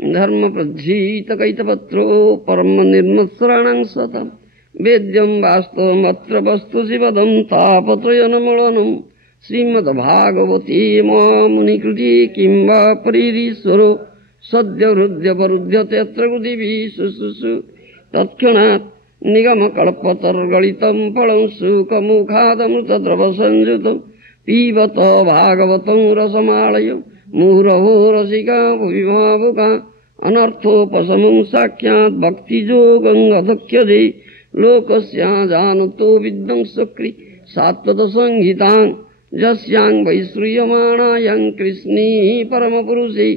धर्म प्रज्झीत कैतपत्रो परम निर्मत्सराणां सतम वेद्यं वास्तवमत्र वस्तु शिवदं तापत्रयनमूलनं श्रीमद्भागवते मुनिकृति किं वा परीरीश्वरो सद्य हृदय वरुध्यते अत्र कृतिभिः शुश्रूषु तत्क्षणात् निगमकल्पतर्गलितं फलं शुकमुखादमृतद्रवसंयुतं पीबत भागवतं रसमालय मुहुरहो रसिका भुविभावुका अनर्थोपशमं साक्षात् भक्तियोगं अधक्ष्यते लोकस्य जानतो विध्वंसकृ सात्वतसंहितां यस्यां वै श्रूयमाणायां कृष्णे परमपुरुषे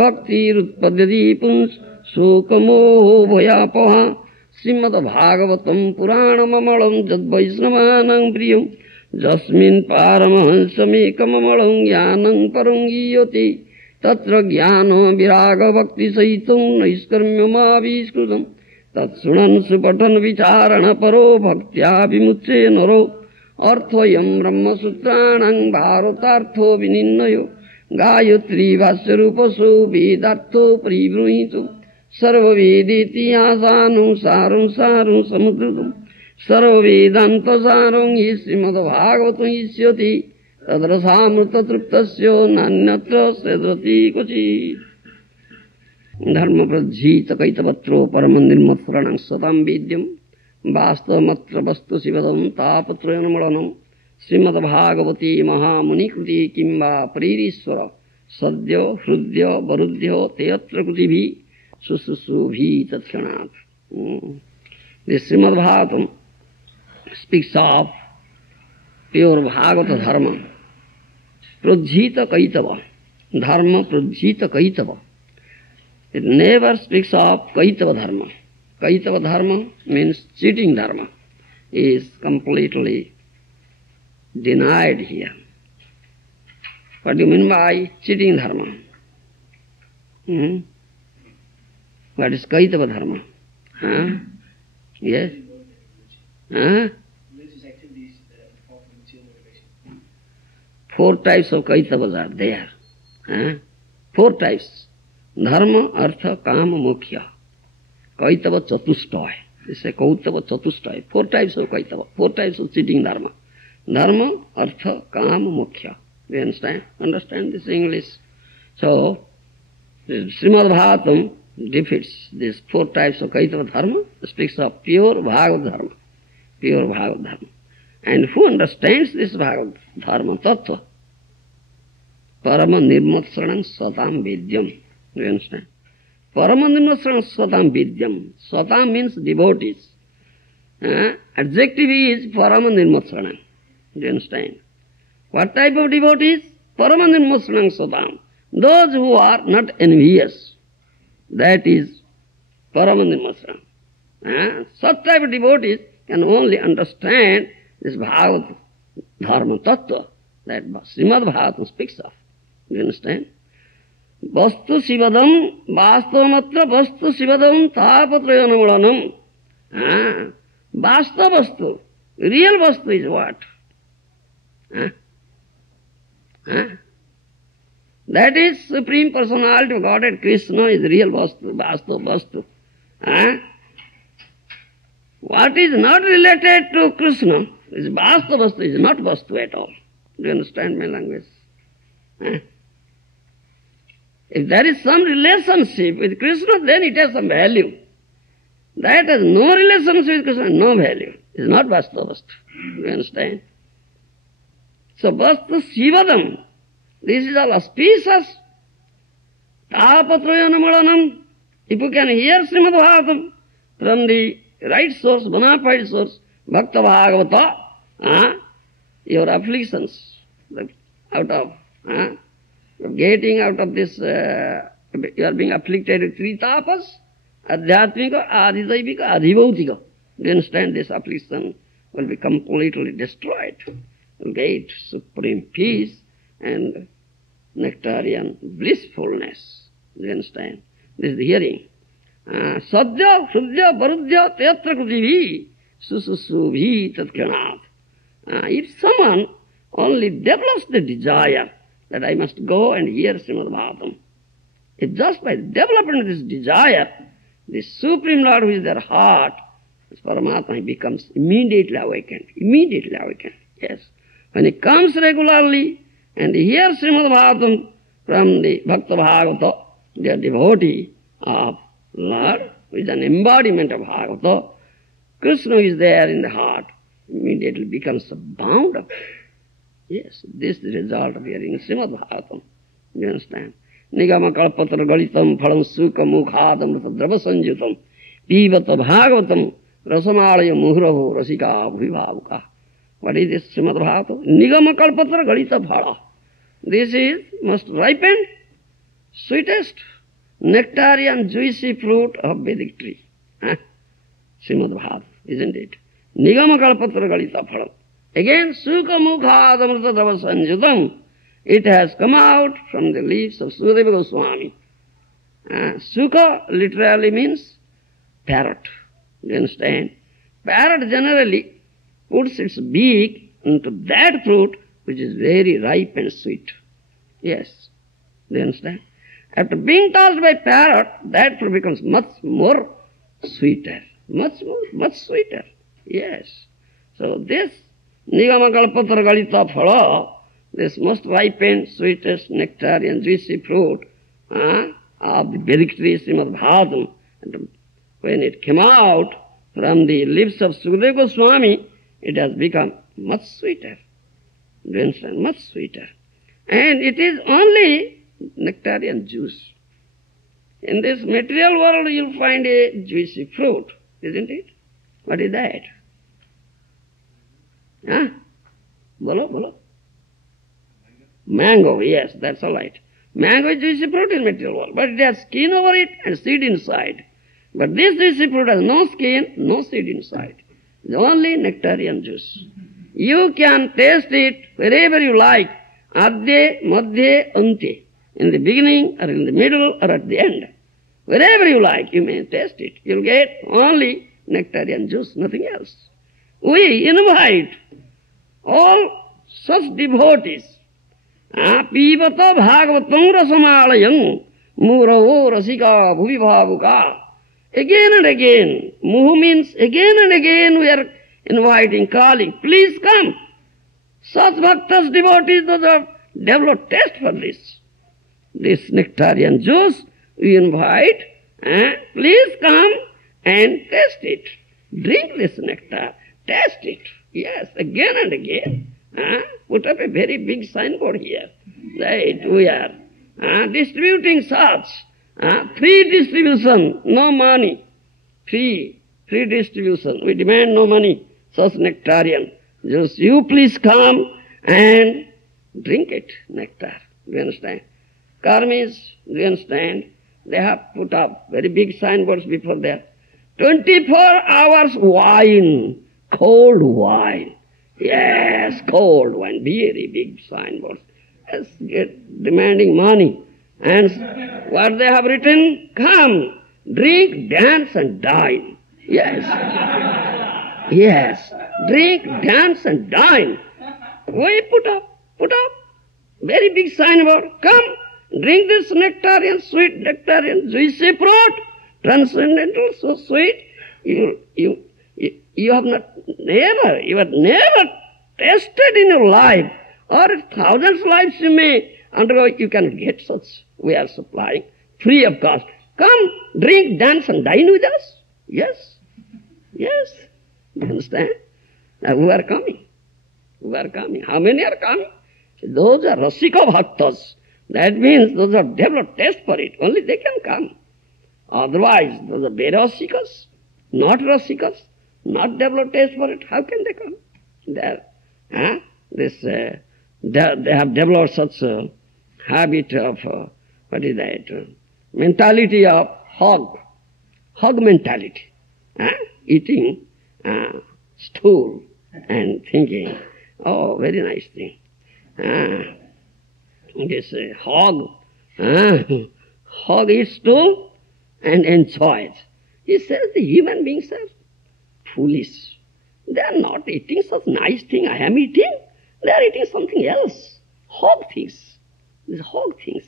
भक्तिरुत्पद्यते पुंस शोकमोहो भयापहा श्रीमद्भागवतं पुराणममलं यद्वैष्णवानां प्रियं यस्मिन् पारमहंसमेकममलं ज्ञानं परं गीयते तत्र ज्ञान विराग भक्तिसहितं नैष्कर्म्यमाविष्कृतं तत्शृणन् सुपठन् विचारण परो भक्त्या विमुच्ये नरो अर्थोऽयं ब्रह्मसूत्राणां भारतार्थो विनिर्णयो गायत्री भाष्यरूपसो वेदार्थो परिबृहीतुं सर्ववेदेतिहासानं सारं सारं समुद्धृतं सर्ववेदान्तसारं हि श्रीमद्भागवतं इष्यति तद्रसामृततृप्तस्य नान्यत्र सेदति क्वचित् धर्मप्रज्झीत कैतपत्रो परमनिर्मत्सराणां सतां वेद्यं वास्तवमत्र वस्तु शिवदं तापत्रयनमूलनं श्रीमद्भागवते महामुनिकृते किं वा परीरीश्वर सद्य हृदय वरुध्य ते अत्र कृतिभिः शुश्रूषुभिः तत्क्षणात्. This Srimad Bhagavatam speaks of pure Bhagavata dharma. Prajjita kaitava. Dharma prajjita kaitava. It never speaks of kaitava dharma. Kaitava dharma means cheating dharma. Is completely denied here. What do you mean by cheating dharma? What is kaitava dharma? Yes? Four types of kaitavas are there. 4 types. Dharma, artha, kama, moksha. Kaitava chatushtaya. They say kaitava chatushtaya. 4 types of kaitava. 4 types of cheating dharma. Dharma, artha, kama, moksha. Do you understand? Understand this English? So, Srimad Bhagavatam defeats these 4 types of kaitava dharma. It speaks of pure Bhagavad dharma. Pure Bhagavad dharma. And who understands this Bhagavad dharma tattva? Parama nirmatsaranam satam vidyam. Do you understand? Parama nirmatsaranam satam vidyam. Satam means devotees. Adjective is parama nirmatsaranam. Do you understand? What type of devotees? Parama nirmatsaranam satam. Those who are not envious. That is parama nirmatsaranam. Such type of devotees can only understand this Bhagavad dharma tattva that Srimad Bhagavatam speaks of. Do you understand? Vastu Sivadam Vastavamatra Vastu Sivadam Tapatrayanamalanam. Vasta Vastu. Real Vastu is what? That is Supreme Personality of Godhead Krishna is real Vastu. Vasta Vastu. What is not related to Krishna is Vasta Vastu, is not Vastu at all. Do you understand my language? If there is some relationship with Krishna, then it has some value. That has no relationship with Krishna, no value. It is not Vasta Vastu. Do you understand? So Vastu Sivadam, this is all auspicious. Tapatrayanamalanam. If you can hear Srimad Bhagavatam from the right source, bona fide source, Bhakta Bhagavata, your afflictions, out of, getting out of this, you are being afflicted with 3 tapas, Adhyatmika, Adhidaivika, Adhibautika. Do you understand? This affliction will be completely destroyed. You will get supreme peace and nectarian blissfulness. Do you understand? This is the hearing. Sadhya, Shuddhya, Varudhya, Teatra Krutivi, Sususubhi Tatkyanat. If someone only develops the desire that I must go and hear Srimad Bhagavatam, If just by development of this desire, the Supreme Lord who is their heart, this Paramatma, he becomes immediately awakened. Immediately awakened, yes. When he comes regularly and he hears Srimad Bhagavatam from the Bhakta Bhagavata, the devotee of Lord, who is an embodiment of Bhagavata, Krishna is there in the heart, immediately becomes bound up. Yes, this is the result of hearing Srimad Bhagavatam. You understand? Nigama kalpatra galitam phalam sukha mukhadam rata drava sanjutam pivata bhagavatam rasamalaya muhuraho rasika bhivavaka. What is this Srimad Bhagavatam? Nigama kalpatra galita phala. This is most ripened, sweetest, nectarian, juicy fruit of Vedic tree. Srimad Bhagavatam, isn't it? Nigama kalpatra galita phala. Again, sukha mukhadam rata drava sanjutam. It has come out from the leaves of Sukadeva Goswami. Sukha literally means parrot. You understand? Parrot generally puts its beak into that fruit which is very ripe and sweet. Yes. You understand? After being touched by parrot, that fruit becomes much more sweeter. Much sweeter. Yes. So this Nigama Kalpatra Galita Phala, this most ripened, sweetest, nectarian, juicy fruit of the Vedic tree Srimad Bhagavatam, and when it came out from the lips of Sukadeva Goswami, it has become much sweeter. You understand? Much sweeter. And it is only nectarian juice. In this material world you'll find a juicy fruit, isn't it? What is that? Bolo. Mango, yes, that's all right. Mango is juicy fruit in material world, but it has skin over it and seed inside. But this juicy fruit has no skin, no seed inside. It's only nectarian juice. You can taste it wherever you like, adye, madhye, ante, in the beginning or in the middle or at the end. Wherever you like, you may taste it. You'll get only nectarian juice, nothing else. We invite all such devotees, Pivata bhagavatam rasamalayam muravo rasika bhuvibhavuka. Again and again, muhu means again and again we are inviting, calling, please come. Such bhaktas, devotees, those have developed taste for this. This nectarian juice we invite, please come and taste it. Drink this nectar, taste it. Yes, again and again. Put up a very big signboard here. Right, we are distributing such. Free distribution, no money. Free distribution. We demand no money. Such nectarian. Just you please come and drink it, nectar. Do you understand? Karmis, do you understand? They have put up very big signboards before that. 24 hours wine, cold wine. Yes, cold wine, very big signboards. Yes, demanding money. And what they have written? Come, drink, dance and dine. Yes. Yes, drink, dance and dine. We put up, very big signboard. Come, drink this nectarian, sweet nectarian, juicy fruit, transcendental, so sweet. You have never tasted in your life, or thousands of lives you may undergo, you can get such. We are supplying, free of cost. Come, drink, dance and dine with us. Yes. You understand? Now who are coming? How many are coming? Those are rasika bhaktas. That means those have developed taste for it. Only they can come. Otherwise, those are berasikas, not rasikas, not developed taste for it. How can they come? They have developed such a habit of, mentality of hog mentality. Eating stool and thinking, oh, very nice thing. This hog eats stool and enjoys. He says the human beings are foolish. They are not eating such nice thing I am eating. They are eating something else. Hog things. These hog things.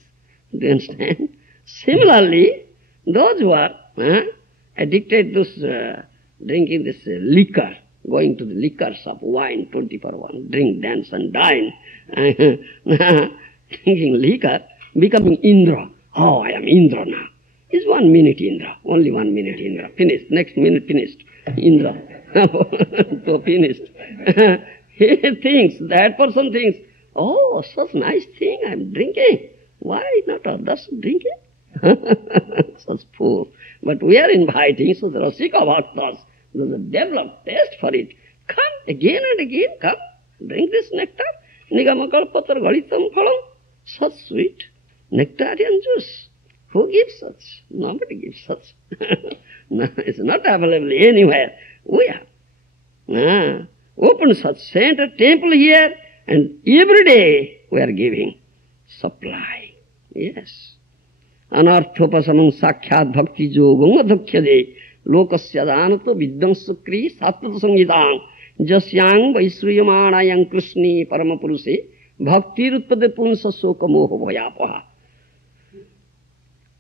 Do you understand? Similarly, those who are addicted to drinking this liquor, going to the liquor shop, wine 20/1, drink, dance and dine, drinking liquor, becoming Indra. Oh, I am Indra now. It's 1 minute Indra, only 1 minute Indra. Finished, next minute finished. Indra. So finished. He thinks, that person thinks, oh, such nice thing I am drinking. Why not others drinking? Such fool. But we are inviting such Rasika Bhaktas. There's a developed taste for it. Come again and again, come, drink this nectar. Nigamakalpatra Galitam Phalam. Such sweet nectarian juice. Who gives such? Nobody gives such. No, it's not available anywhere. We have opened such center temple here, and every day we are giving supply. Yes. Anarthopasamam sakhyat bhakti jogam adhokhyade lokasya danato viddhansukri sattva sangitang jasyang vaisriyamanayang krishni paramapuruse bhakti rutpade punsa soka moha bhayapaha.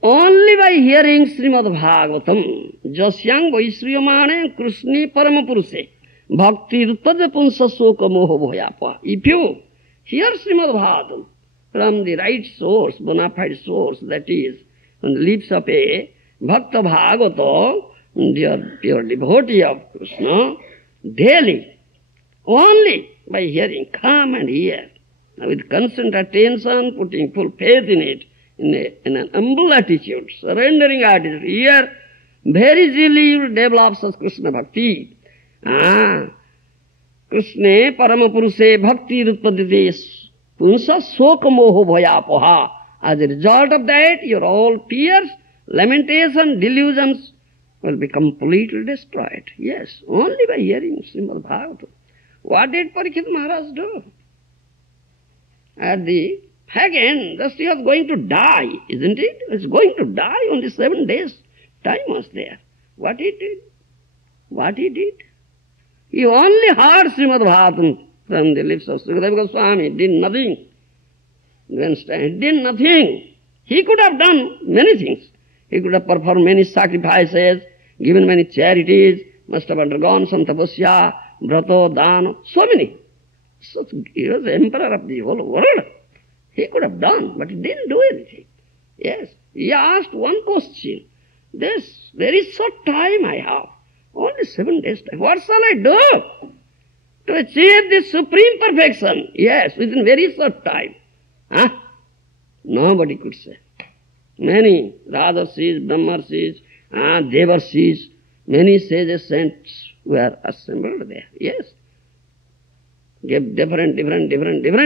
Only by hearing Srimad Bhagavatam, jasyang vaisriyamanayang krishni paramapuruse bhakti rutpade punsa soka moha bhayapaha. If you hear Srimad Bhagavatam from the right source, bona fide source, that is, on the lips of a Bhakta Bhagavata, pure devotee of Krishna, daily, only by hearing, come and hear, with constant attention, putting full faith in it, in an humble attitude, surrendering attitude, here, very easily you will develop such Krishna Bhakti. Krishna Paramapuruse Bhakti Rutpadite Punsa Soka Moho Bhayapaha. As a result of that, your all tears, lamentation, delusions will be completely destroyed. Yes, only by hearing Srimad Bhagavatam. What did Parikshit Maharaj do? At the again, thus he was going to die, isn't it? He was going to die, only 7 days time was there. What he did? What he did? He only heard Srimad Bhagavatam from the lips of Sukadeva Goswami. He did nothing. He did nothing. He could have done many things. He could have performed many sacrifices, given many charities, must have undergone some tapasya, vrato, dana, so many. So he was the emperor of the whole world. He could have done, but he didn't do anything. Yes, he asked one question. This very short time I have, only 7 days time. What shall I do to achieve this supreme perfection? Yes, within very short time. Nobody could say. Many Rajarshis, Brahmarshis, Devarshis, many sages, saints were assembled there. Yes. Gave different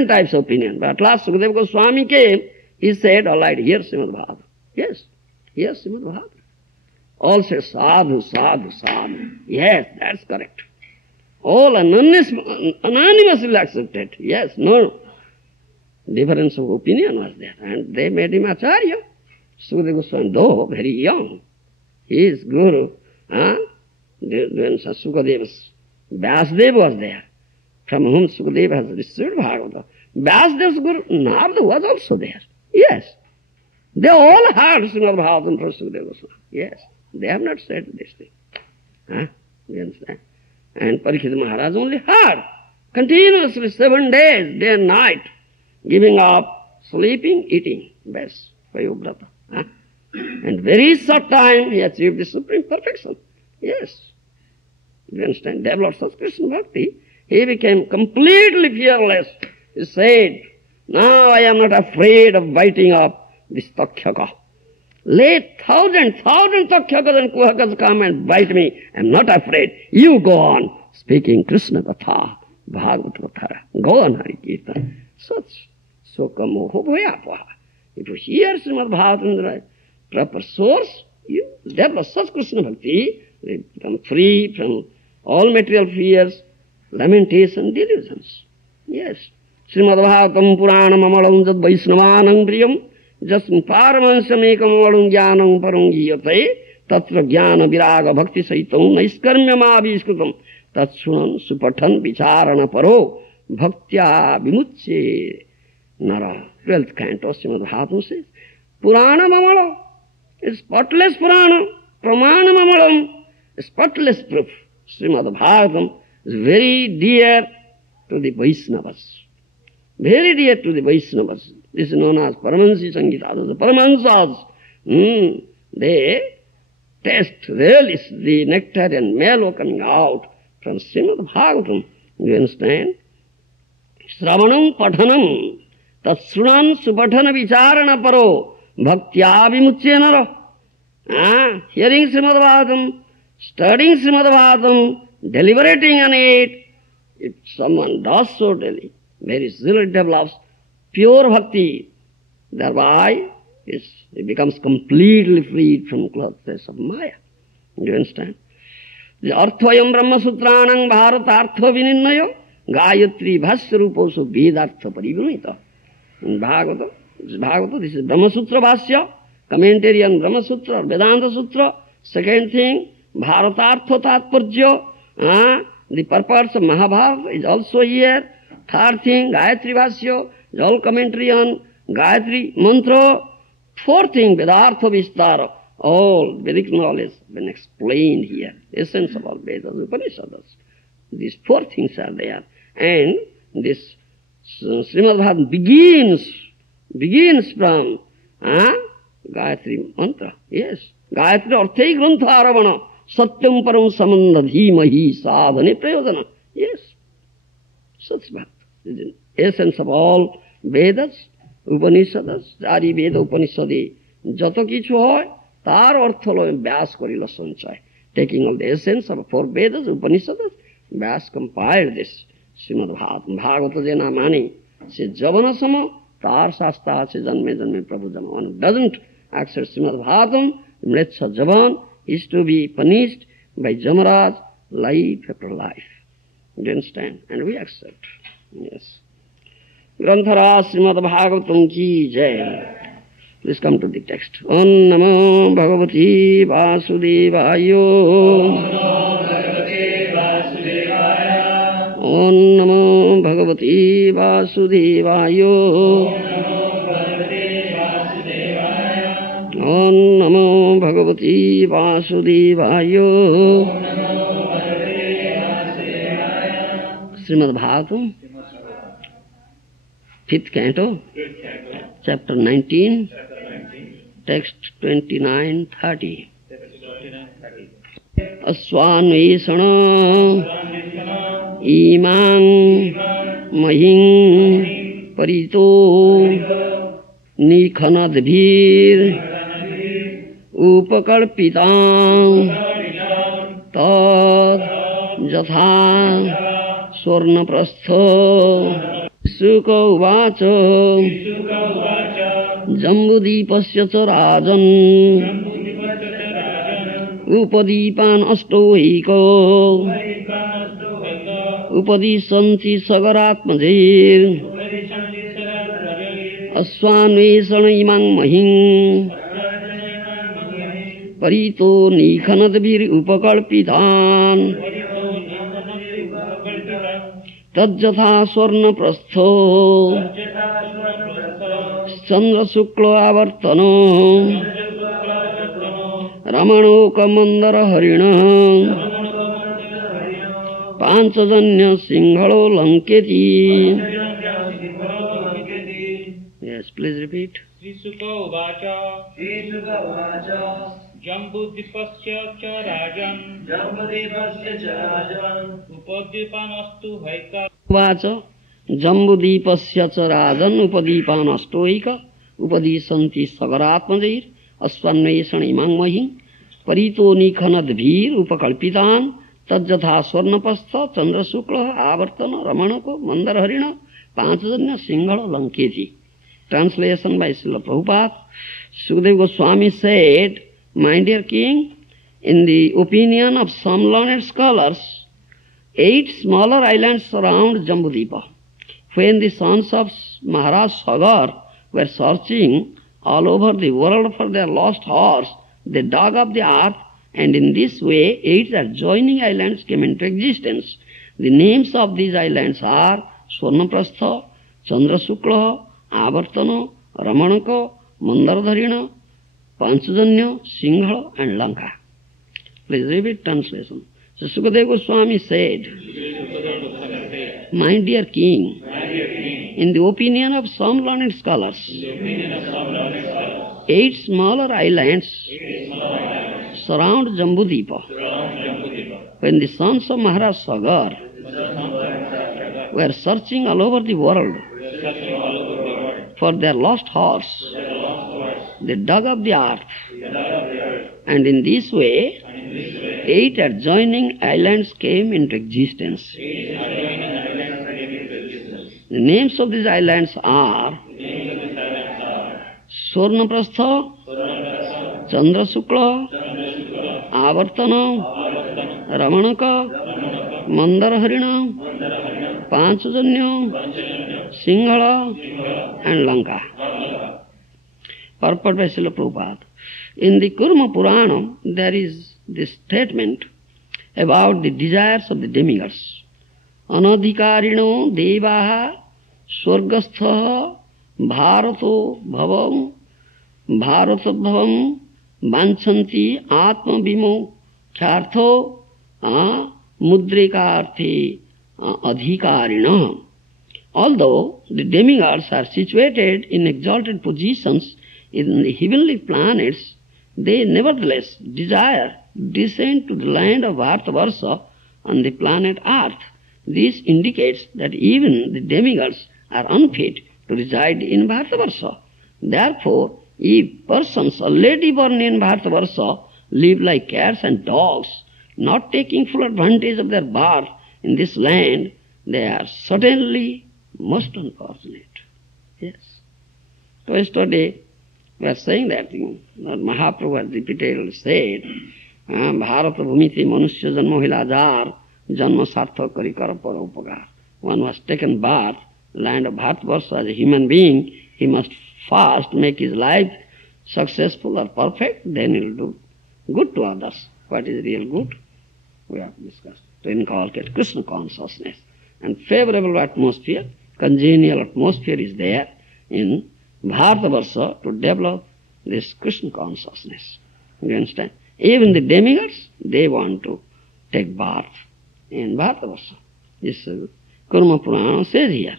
types of opinion. But at last Sukadeva Goswami came, he said, all right, here's Srimad Bhagavatam. Yes, here's Srimad Bhagavatam. All said, sadhu, sadhu, sadhu. Yes, that's correct. All anonymously accepted. Yes, no difference of opinion was there. And they made him Acharya. Sukadeva Goswami, though very young, he is Guru. When Sukadeva's Vyasdeva was there, from whom Sukadeva has received Bhagavata. Vyasdeva's Guru Narada was also there. Yes. They all heard Srimad Bhagavatam from Sukadeva Goswami. Yes. They have not said this thing. You understand? And Parikshit Maharaj only heard continuously 7 days, day and night, giving up, sleeping, eating. Best, Vayovrata. And very short time he achieved the supreme perfection. Yes. You understand? Developed such Krishna Bhakti. He became completely fearless. He said, now I am not afraid of biting up this Takhyaka. Let thousands Takhyakas and Kuhakas come and bite me. I am not afraid. You go on speaking Krishna Katha, Bhagavad Katha. Go on Hari Kirtan. Such Soka Moho Bhayapaha. If you hear Srimad Bhagavatam, the proper source, you develop such Krishna Bhakti, you become free from all material fears, lamentation, delusions. Yes. Srimad Bhagavatam Puranam Amalam Jad Vaisnavanam Priyam Jasm Paramanshamekam Amalum Jnanam Param Giyate Tatra Jnana Viraga Bhakti Saitam Naiskarmyam Abhiskrutam Tatsunan Supatan Vicharana Paro Bhaktya Vimucche Nara. 12th canto Srimad Bhagavatam says, Puranam Amala, It's spotless Purana, Pramanam Amalam, spotless proof. Srimad Bhagavatam is very dear to the Vaishnavas. Very dear to the Vaishnavas. This is known as Paramahansi Sangita. The Paramahansas, they taste, relish the nectar and mellow coming out from Srimad Bhagavatam. You understand? Sravanam Pathanam Tatsrunan Supatana Vicharana Paro Bhaktya Vimuchenara. Hearing Srimad Bhagavatam, studying Srimad Bhagavatam, deliberating on it, if someone does so daily, very easily develops pure bhakti, thereby it becomes completely freed from clutches of Maya. Do you understand? The Arthvayam Brahma Sutranang Bharatartha Vininnayo Gayatri Bhasya Ruposu Vedartha Parigunita. In Bhagavata, this is Brahma Sutra Bhasya, commentary on Brahma Sutra or Vedanta Sutra. Second thing, Bharatartha Tatparjya, the purpose of Mahabharata is also here. Third thing, Gayatri Bhasya is all commentary on Gayatri Mantra. Fourth thing, Vedartha Vistara, all Vedic knowledge has been explained here. Essence of all Vedas, Upanishads. These four things are there. And this Srimad Bhagavatam begins from Gayatri Mantra. Yes. Gayatri Arthai Grantha Aravana Satyam Param Samandha Dhimahi Sadhane Prayodhana. Yes. Such Bhakti is the essence of all Vedas, Upanishads, Chari Veda Upanishadi. Jato kichu hoy, tar artholo Vyas korila sanchaya. Taking all the essence of four Vedas, Upanishads, Vyas compiled this Srimad Bhagavatam. Bhagavata jena mani, se javana sama, tar shasta se janme janme prabhu jama. One who doesn't accept Srimad Bhagavatam, mritsa javan, is to be punished by Jamaraj life after life. You understand? And we accept. Yes. Granthara Srimad Bhagavatam ki jai. Please come to the text. Om Namo Bhagavati Vasudevaya. Om Namo Bhagavati Vasudevaya. Om Namo Bhagavati Vasudevaya. Srimad Bhagavatam, 5th canto, chapter 19, text 29-30. Asvanvesana imang mahing parito nikhanadbhir upakalpitang tad jatha swarnaprastha Suka uvacha Jambudipasya cha rajan Upadipan astohika Upadisanti sagaratmajir Asvanvesana imang mahing Parito nikhanadbhir upakalpitan Tajjatha swarna prastho Chandra Sukla avartano Ramanoka mandara harina Panchajanya singhalo lanketi. Yes, please repeat. Srisuka uvacha Jambudipasya cha rajan Upadipanastu haika Uvacha Jambudipasya cha rajan Upadipanastu haika Upadisanti sagaratmajir Asvanvesana imang mahing Parito nikhanadbhir upakalpitan Tajjatha swarnapastha Chandra Sukla avartana Ramanako mandarharina Panchajanya singhalo lanketi. Translation by Srila Prabhupada. Sukadeva Goswami said, my dear king, in the opinion of some learned scholars, 8 smaller islands surround Jambudipa. When the sons of Maharaj Sagar were searching all over the world for their lost horse, they dug up the earth, and in this way 8 adjoining islands came into existence. The names of these islands are Swarnaprastha, Chandra Sukla, Avartana, Ramanaka, Mandaradharina, Panchajanya, Singhala and Lanka. Please repeat translation. So Sukadeva Goswami said, My dear king, in the opinion of some learned scholars, 8 smaller islands surround Jambudipa. When the sons of Maharaj Sagar were searching all over the world for their lost horse, they dug up the earth, and in this way 8 adjoining islands came into existence. The names of these islands are Swarnaprastha, Chandrasukla, Avartana, Ramanaka, Mandaraharina, Panchajanya, Singhala and Lanka. Purport by Srila Prabhupada. In the Kurma Purana, there is this statement about the desires of the demigods. Anadhikarino devaha swargastha bharato bhavam bharatadbhavam vanchanti atma vimokhyartho mudrikarthi adhikarina. Although the demigods are situated in exalted positions in the heavenly planets, they nevertheless desire descent to the land of Bharatavarsha on the planet Earth. This indicates that even the demigods are unfit to reside in Bharatavarsha. Therefore, if persons already born in Bharatavarsha live like cats and dogs, not taking full advantage of their birth in this land, they are certainly most unfortunate. Yes. So yesterday we are saying that Mahaprabhu has repeatedly said, Bharata bhumiti manusya janma hilajar janma sartha karikara paropakar. One who has taken birth, land of Bharatavarsha as a human being, he must first make his life successful or perfect, then he will do good to others. What is real good? We have discussed. To inculcate Krishna consciousness. And favorable atmosphere, congenial atmosphere is there in Bharatavarsha to develop this Krishna consciousness. You understand? Even the demigods, they want to take birth in Bharatavarsha. This Kurma Purana says here.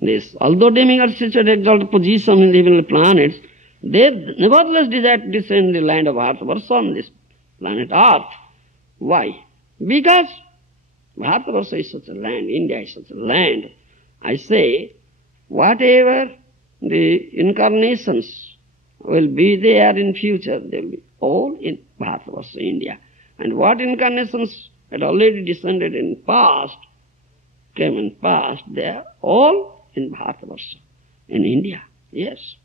This, although demigods situated at exalted position in the heavenly planets, they nevertheless desire to descend in the land of Bharatavarsha on this planet Earth. Why? Because Bharatavarsha is such a land, India is such a land. I say, whatever the incarnations will be there in future, they will be all in Bharatavarsha, India. And what incarnations had already descended in past, came in past, they are all in Bharatavarsha, in India. Yes,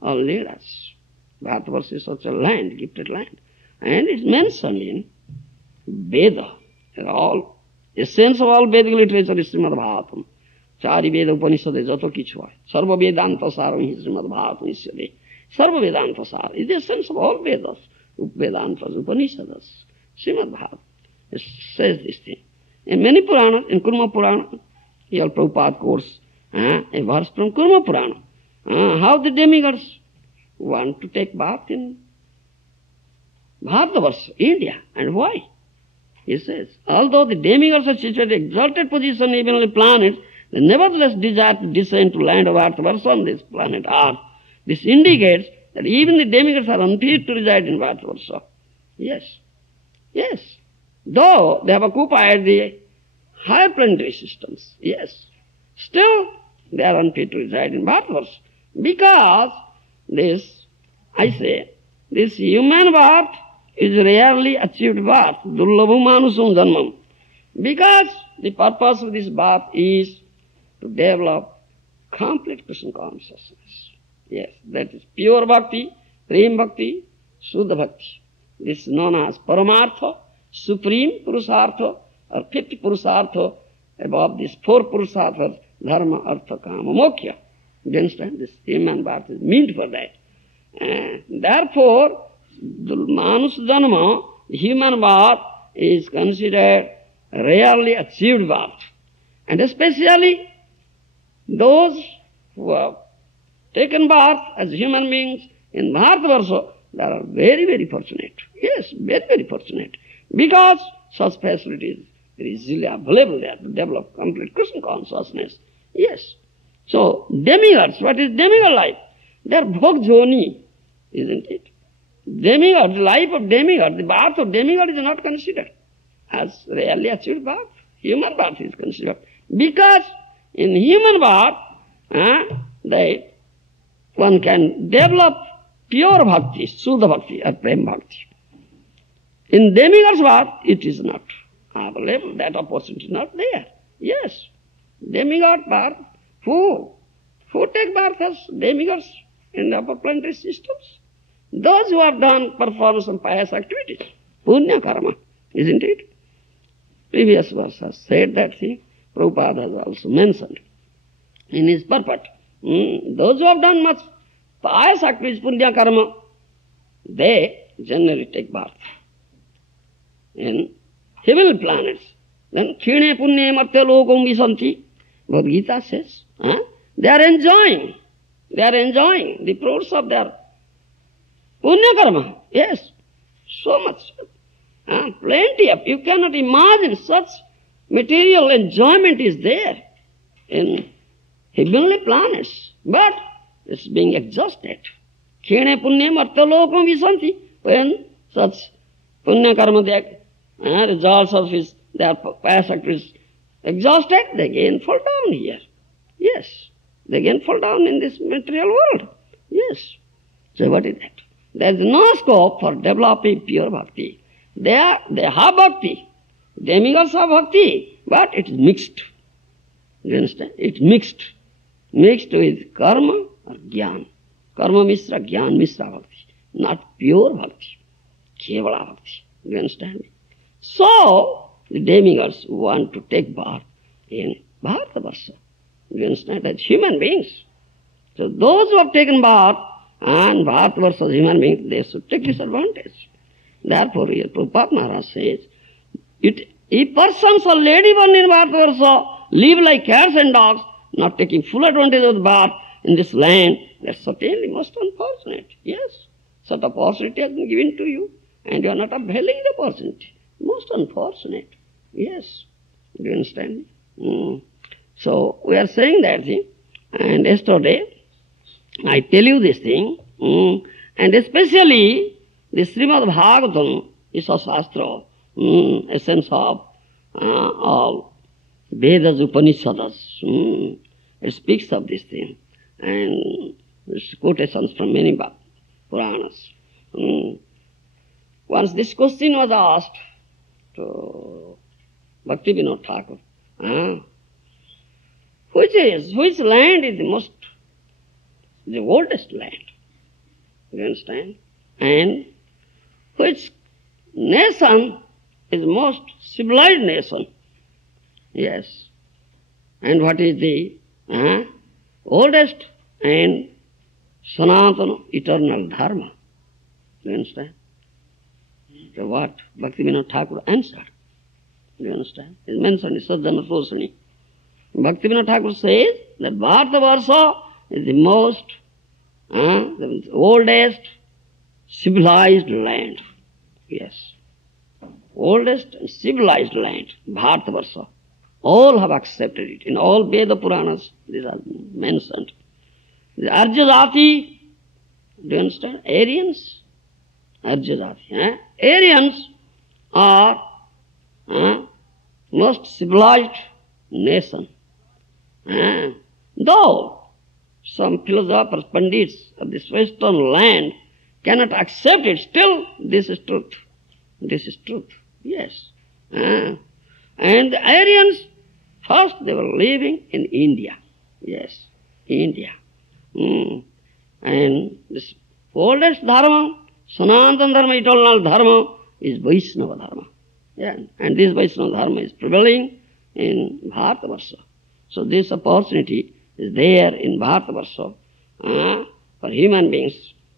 all leaders. Bharatavarsha is such a land, gifted land. And it's mentioned in Veda. All essence of all Vedic literature is Srimad Bhagavatam. Chari Veda Upanishade Jato Kichu hai. Sarva Vedanta Saram hi Srimad Bhagavatam Isyade. Sarva Vedanta Saram is the essence of all Vedas. Vedantas, Upanishads, Srimad Bhagavatam. It says this thing. In many Puranas, in Kurma Purana, here Prabhupada quotes a verse from Kurma Purana. How the demigods want to take birth in Bharatavarsha, India. And why? He says, although the demigods are situated in exalted position even on the planet, they nevertheless desire to descend to land of Bharatavarsha on this planet Earth. This indicates that even the demigods are unfit to reside in Bharatavarsha. Yes. Yes. Though they have occupied the higher planetary systems, yes, still they are unfit to reside in Bharatavarsha. Because this, I say, this human birth is rarely achieved birth, dullabham manusam janmam. Because the purpose of this birth is to develop complete Krishna consciousness. Yes, that is pure bhakti, prem bhakti, Shuddha bhakti. This is known as Paramartha, supreme Purusartha, or fifth Purusartha, above these 4 Purusarthas, Dharma, Artha, Kama, Moksha. You understand? This human birth is meant for that. And therefore, the Manus Janma, human birth, is considered rarely achieved birth. And especially those who have taken birth as human beings in Bharatavarsha, they are very, very fortunate. Yes, very, very fortunate. Because such facilities are easily available there to develop complete Krishna consciousness. Yes. So, demigods, what is demigod life? They are bhog joni, isn't it? Demigod, the life of demigod, the birth of demigod is not considered as really achieved birth. Human birth is considered. Because in human birth, one can develop pure bhakti, Shuddha bhakti or prem bhakti. In demigod's birth, it is not available. That opportunity is not there. Yes, demigod birth. Who take birth as demigods in the upper planetary systems? Those who have performed some pious activities, punya karma, isn't it? Previous verse has said that thing. Prabhupada has also mentioned in his purport. Those who have done much pious activities, punya karma, they generally take birth in heavenly planets. Then khine punye martya lokam visanti, Bhagavad Gita says. They are enjoying the fruits of their punya karma. Yes, so much. Plenty of, you cannot imagine such material enjoyment is there in heavenly planets. But it's being exhausted. Khine punya martya lokam visanti. When such punya karma, the results of their past activities exhausted, they again fall down here. Yes, they again fall down in this material world. Yes. So what is that? There is no scope for developing pure bhakti. They have bhakti. Demigods have bhakti, but it is mixed. You understand? It's mixed. Mixed with karma or jnana. Karma misra, jnana misra bhakti. Not pure bhakti. Kevala bhakti. You understand? So, the demigods want to take birth in Bharatavarsha. You understand? As human beings. So those who have taken birth and Bharatavarsha as human beings, they should take this advantage. Therefore, here Prabhupada Maharaj says, if persons or lady born in Bharatavarsha live like cats and dogs, not taking full advantage of the birth in this land, that's certainly most unfortunate. Yes, such opportunity has been given to you, and you are not availing the opportunity. Most unfortunate. Yes. Do you understand? So, we are saying that thing. And yesterday, I tell you this thing. And especially, the Srimad Bhagavatam is a Shastra, essence of Vedas, Upanishads. It speaks of this thing. And there's quotations from many Puranas. Once this question was asked to Bhakti Vinod Thakur, which land is the oldest land? You understand? And which nation is most civilized nation? Yes. And what is the oldest and Sanatana eternal dharma? You understand? So what Bhakti Vinod Thakur answered? You understand? It's mentioned in Sajjana Toshani. Bhakti Vinod Thakur says that Bharatavarsha is the most, the oldest civilized land. Yes. Oldest and civilized land, Bharatavarsha. All have accepted it. In all Veda Puranas, these are mentioned. The Arjajati, do you understand? Aryans, Arjajati. Aryans are most civilized nation. Though some philosophers, pandits of this western land cannot accept it, still this is truth. This is truth. Yes. And the Aryans, first they were living in India. Yes, India. And this oldest dharma, Sanatana dharma, eternal dharma, is Vaishnava dharma. Yeah. And this Vaishnava dharma is prevailing in Bharatavarsha. So this opportunity is there in Bharatavarsha for human beings.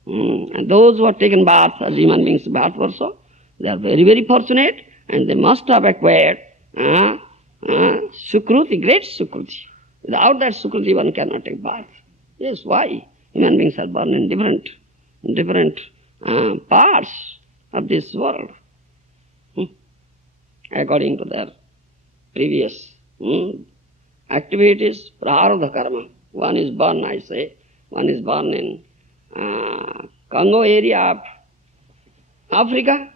And those who have taken birth as human beings in Bharatavarsha, they are very, very fortunate, and they must have acquired Sukruti, great Sukruti. Without that Sukruti, one cannot take birth. Yes, why? Human beings are born in different different parts of this world, according to their previous activities, prarabdha karma. One is born, I say, one is born in Congo area of Africa,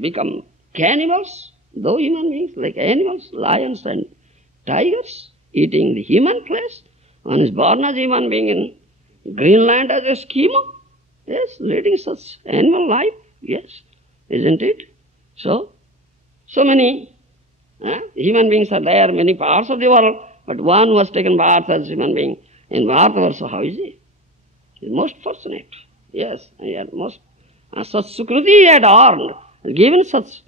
become cannibals, though human beings, like animals, lions and tigers, eating the human flesh. One is born as a human being in Greenland as a Eskimo, yes, leading such animal life, yes, isn't it? So many human beings are there, many parts of the world, but one who has taken birth as a human being in Bharatavarsha, how is he? He is most fortunate, yes, he had most, such sukruti he had earned, given such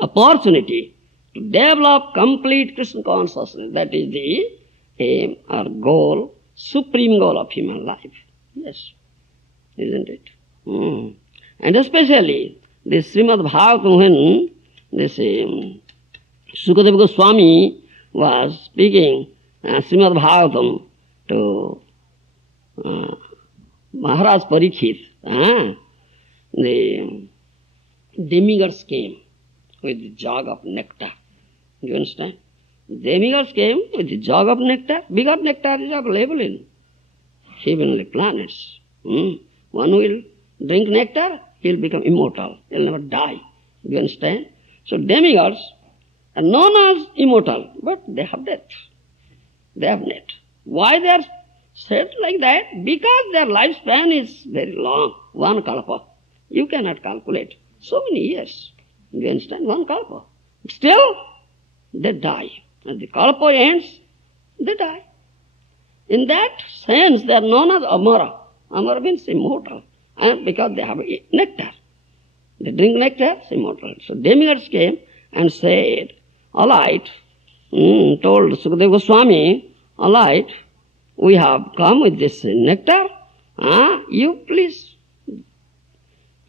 opportunity to develop complete Krishna consciousness. That is the aim or goal, supreme goal of human life. Yes, isn't it? And especially this Srimad Bhagavatam, when this Sukadeva Goswami was speaking Srimad Bhagavatam to Maharaj Parikshit, the demigods came with the jug of nectar. Do you understand? Demigods came with the jug of nectar. Big of nectar is available in heavenly planets. One will drink nectar, he will become immortal. He will never die. Do you understand? So demigods are known as immortal, but they have death. They have death. Why they are said like that? Because their lifespan is very long. One kalpa. You cannot calculate. So many years. Do you understand? One kalpa. Still, they die. As the kalpa ends, they die. In that sense, they are known as amara. Amara means immortal. And because they have nectar. They drink nectar, it's immortal. So demigods came and said, all right, told Sukadeva Goswami, all right, we have come with this nectar. You please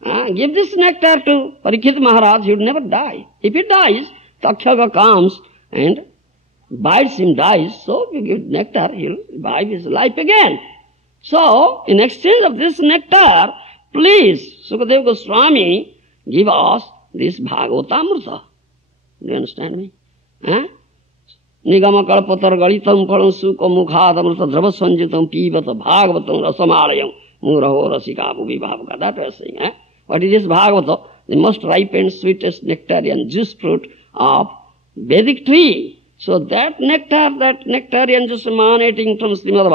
give this nectar to Parikshit Maharaj, he would never die. If he dies, Takshaka comes and bites him, dies, so if you give nectar, he'll revive his life again. So, in exchange of this nectar, please, Sukadeva Goswami, give us this Bhagavatamrita. Do you understand me? Nigama kalpatar galitam palam sukha mukhadamrita drava sanjitam pivata bhagavatam rasamalayam muraho rasika bhuvibhavaka. That was saying. What is this Bhagavata? The most ripened, sweetest nectarian juice fruit of Vedic tree. So that nectarian juice emanating from Srimad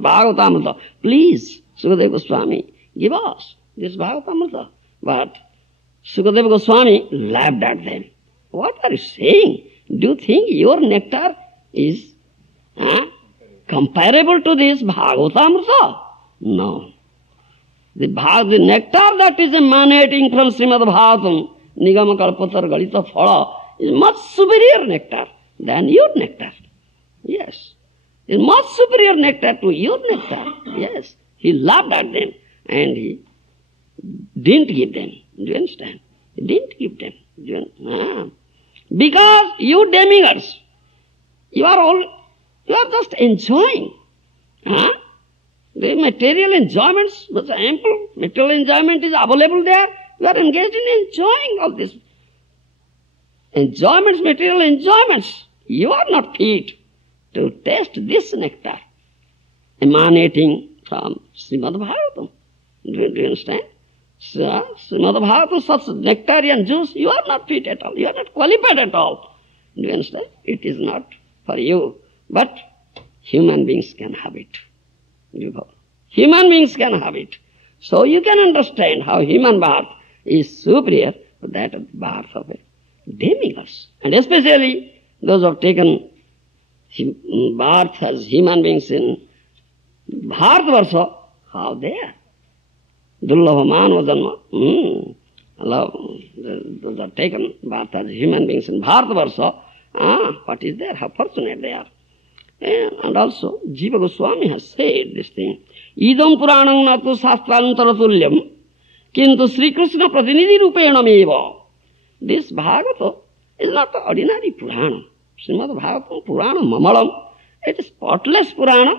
Bhagavatamrita, please, Sukadeva Goswami, give us this Bhagavatamrita. But Sukadeva Goswami laughed at them. What are you saying? Do you think your nectar is comparable to this Bhagavatamrita? No. The nectar that is emanating from Srimad Bhagavatam, Nigama Kalpatar Galita Phala, is much superior nectar than your nectar. Yes. It's much superior nectar to your nectar. Yes. He laughed at them and he didn't give them. Do you understand? He didn't give them. Because you demigods, you are just enjoying. The material enjoyments, but ample material enjoyment is available there. You are engaged in enjoying all this. Enjoyments, material enjoyments. You are not fit to taste this nectar emanating from Srimad Bhagavatam. Do you understand? So, Srimad Bhagavatam, such nectarian juice, you are not fit at all. You are not qualified at all. Do you understand? It is not for you. But human beings can have it. Human beings can have it. So you can understand how human birth is superior to that of the birth of a demigods. And especially those who have taken birth as human beings in Bharatavarsha, how they are. Dullabha Manava Janma. Those are taken birth as human beings in Bharatavarsha. What is there? How fortunate they are. And also, Jiva Goswami has said this thing. Idam Puranam natu sastrantara tulyam kintu Sri Krishna pratinidhi rupenam eva. This Bhagavata is not the ordinary Purana. Srimad Bhagavatam Purana Mamalam. It is spotless Purana.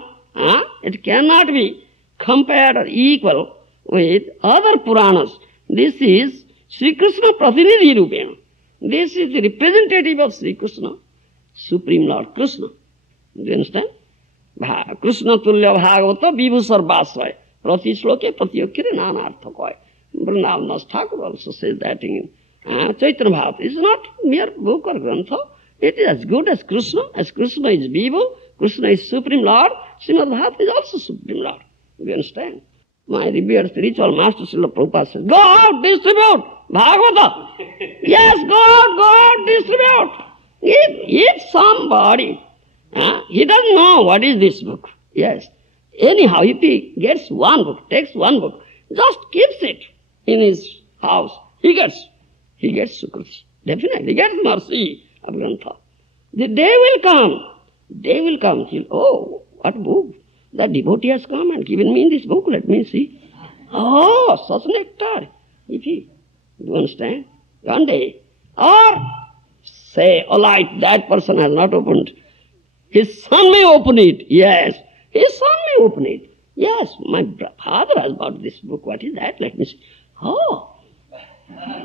It cannot be compared or equal with other Puranas. This is Sri Krishna Pratinidhi Rupena. This is the representative of Sri Krishna, Supreme Lord Krishna. Do you understand? Krishna Tulya Bhagavata Vibhusar Vasaya. Prati Shloke Pratyokire Nanartha Koi. Vrindavan Thakur also says that in Chaitanya Bhagavata. It's not mere book or grantha. It is as good as Krishna is Vibhu, Krishna is Supreme Lord, Srimad Bhagavata is also Supreme Lord. Do you understand? My revered spiritual master Srila Prabhupada says, go out, distribute Bhagavata. Yes, go out, distribute. If somebody, he doesn't know what is this book. Yes. Anyhow, if he gets one book, takes one book, just keeps it in his house, he gets Sukruti. Definitely, he gets mercy of Grantha. The day will come. Oh, what book? The devotee has come and given me this book, let me see. Oh, such nectar. Do you understand? One day. Or say, oh, like that person has not opened. His son may open it. Yes. His son may open it. Yes, my father has bought this book. What is that? Let me see. Oh,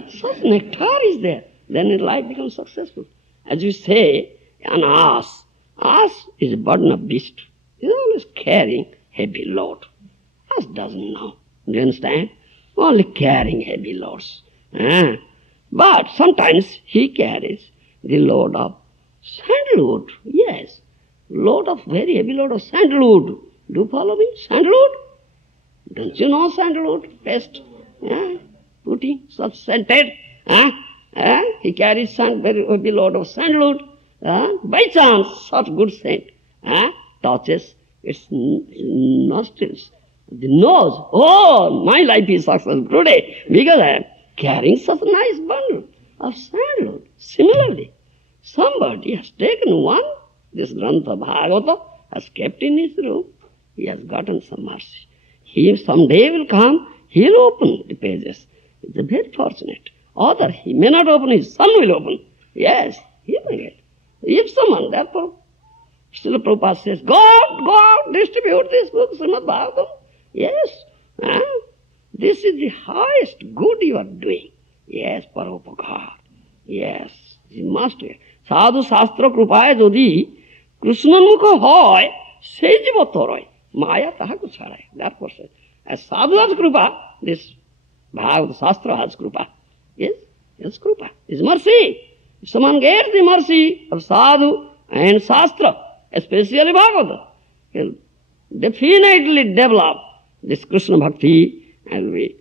such nectar is there. Then his life becomes successful. As you say, an ass. Ass is a burden of beast. He's always carrying heavy load. Ass doesn't know. Do you understand? Only carrying heavy loads. But sometimes he carries the load of sandalwood. Yes. Very heavy load of sandalwood. Do you follow me? Sandalwood? Don't you know sandalwood? Paste. Putting such scented. He carries very heavy load of sandalwood. By chance, such good scent touches its nostrils. The nose. Oh, my life is successful today because I am carrying such a nice bundle of sandalwood. Similarly, somebody has taken one, this Grantha Bhagavata, has kept in his room. He has gotten some mercy. He someday will come, he will open the pages. It's very fortunate. Other, he may not open, his son will open. Yes, he will get. If someone, therefore, Srila Prabhupada says, go out, distribute this book, Srimad Bhagavatam. Yes, this is the highest good you are doing. Yes, Paropakar. Yes, you must do it. Sadhu Shastra Krupaye Jodi Krishnanmukha hoy sei jiva toroy Maya tahaku chharay. Therefore says, as Sadhu has Krupa, this Bhagavad Shastra has Krupa. Yes, Krupa. It's mercy. If someone gets the mercy of Sadhu and Shastra, especially Bhagavad, he'll definitely develop this Krishna Bhakti and be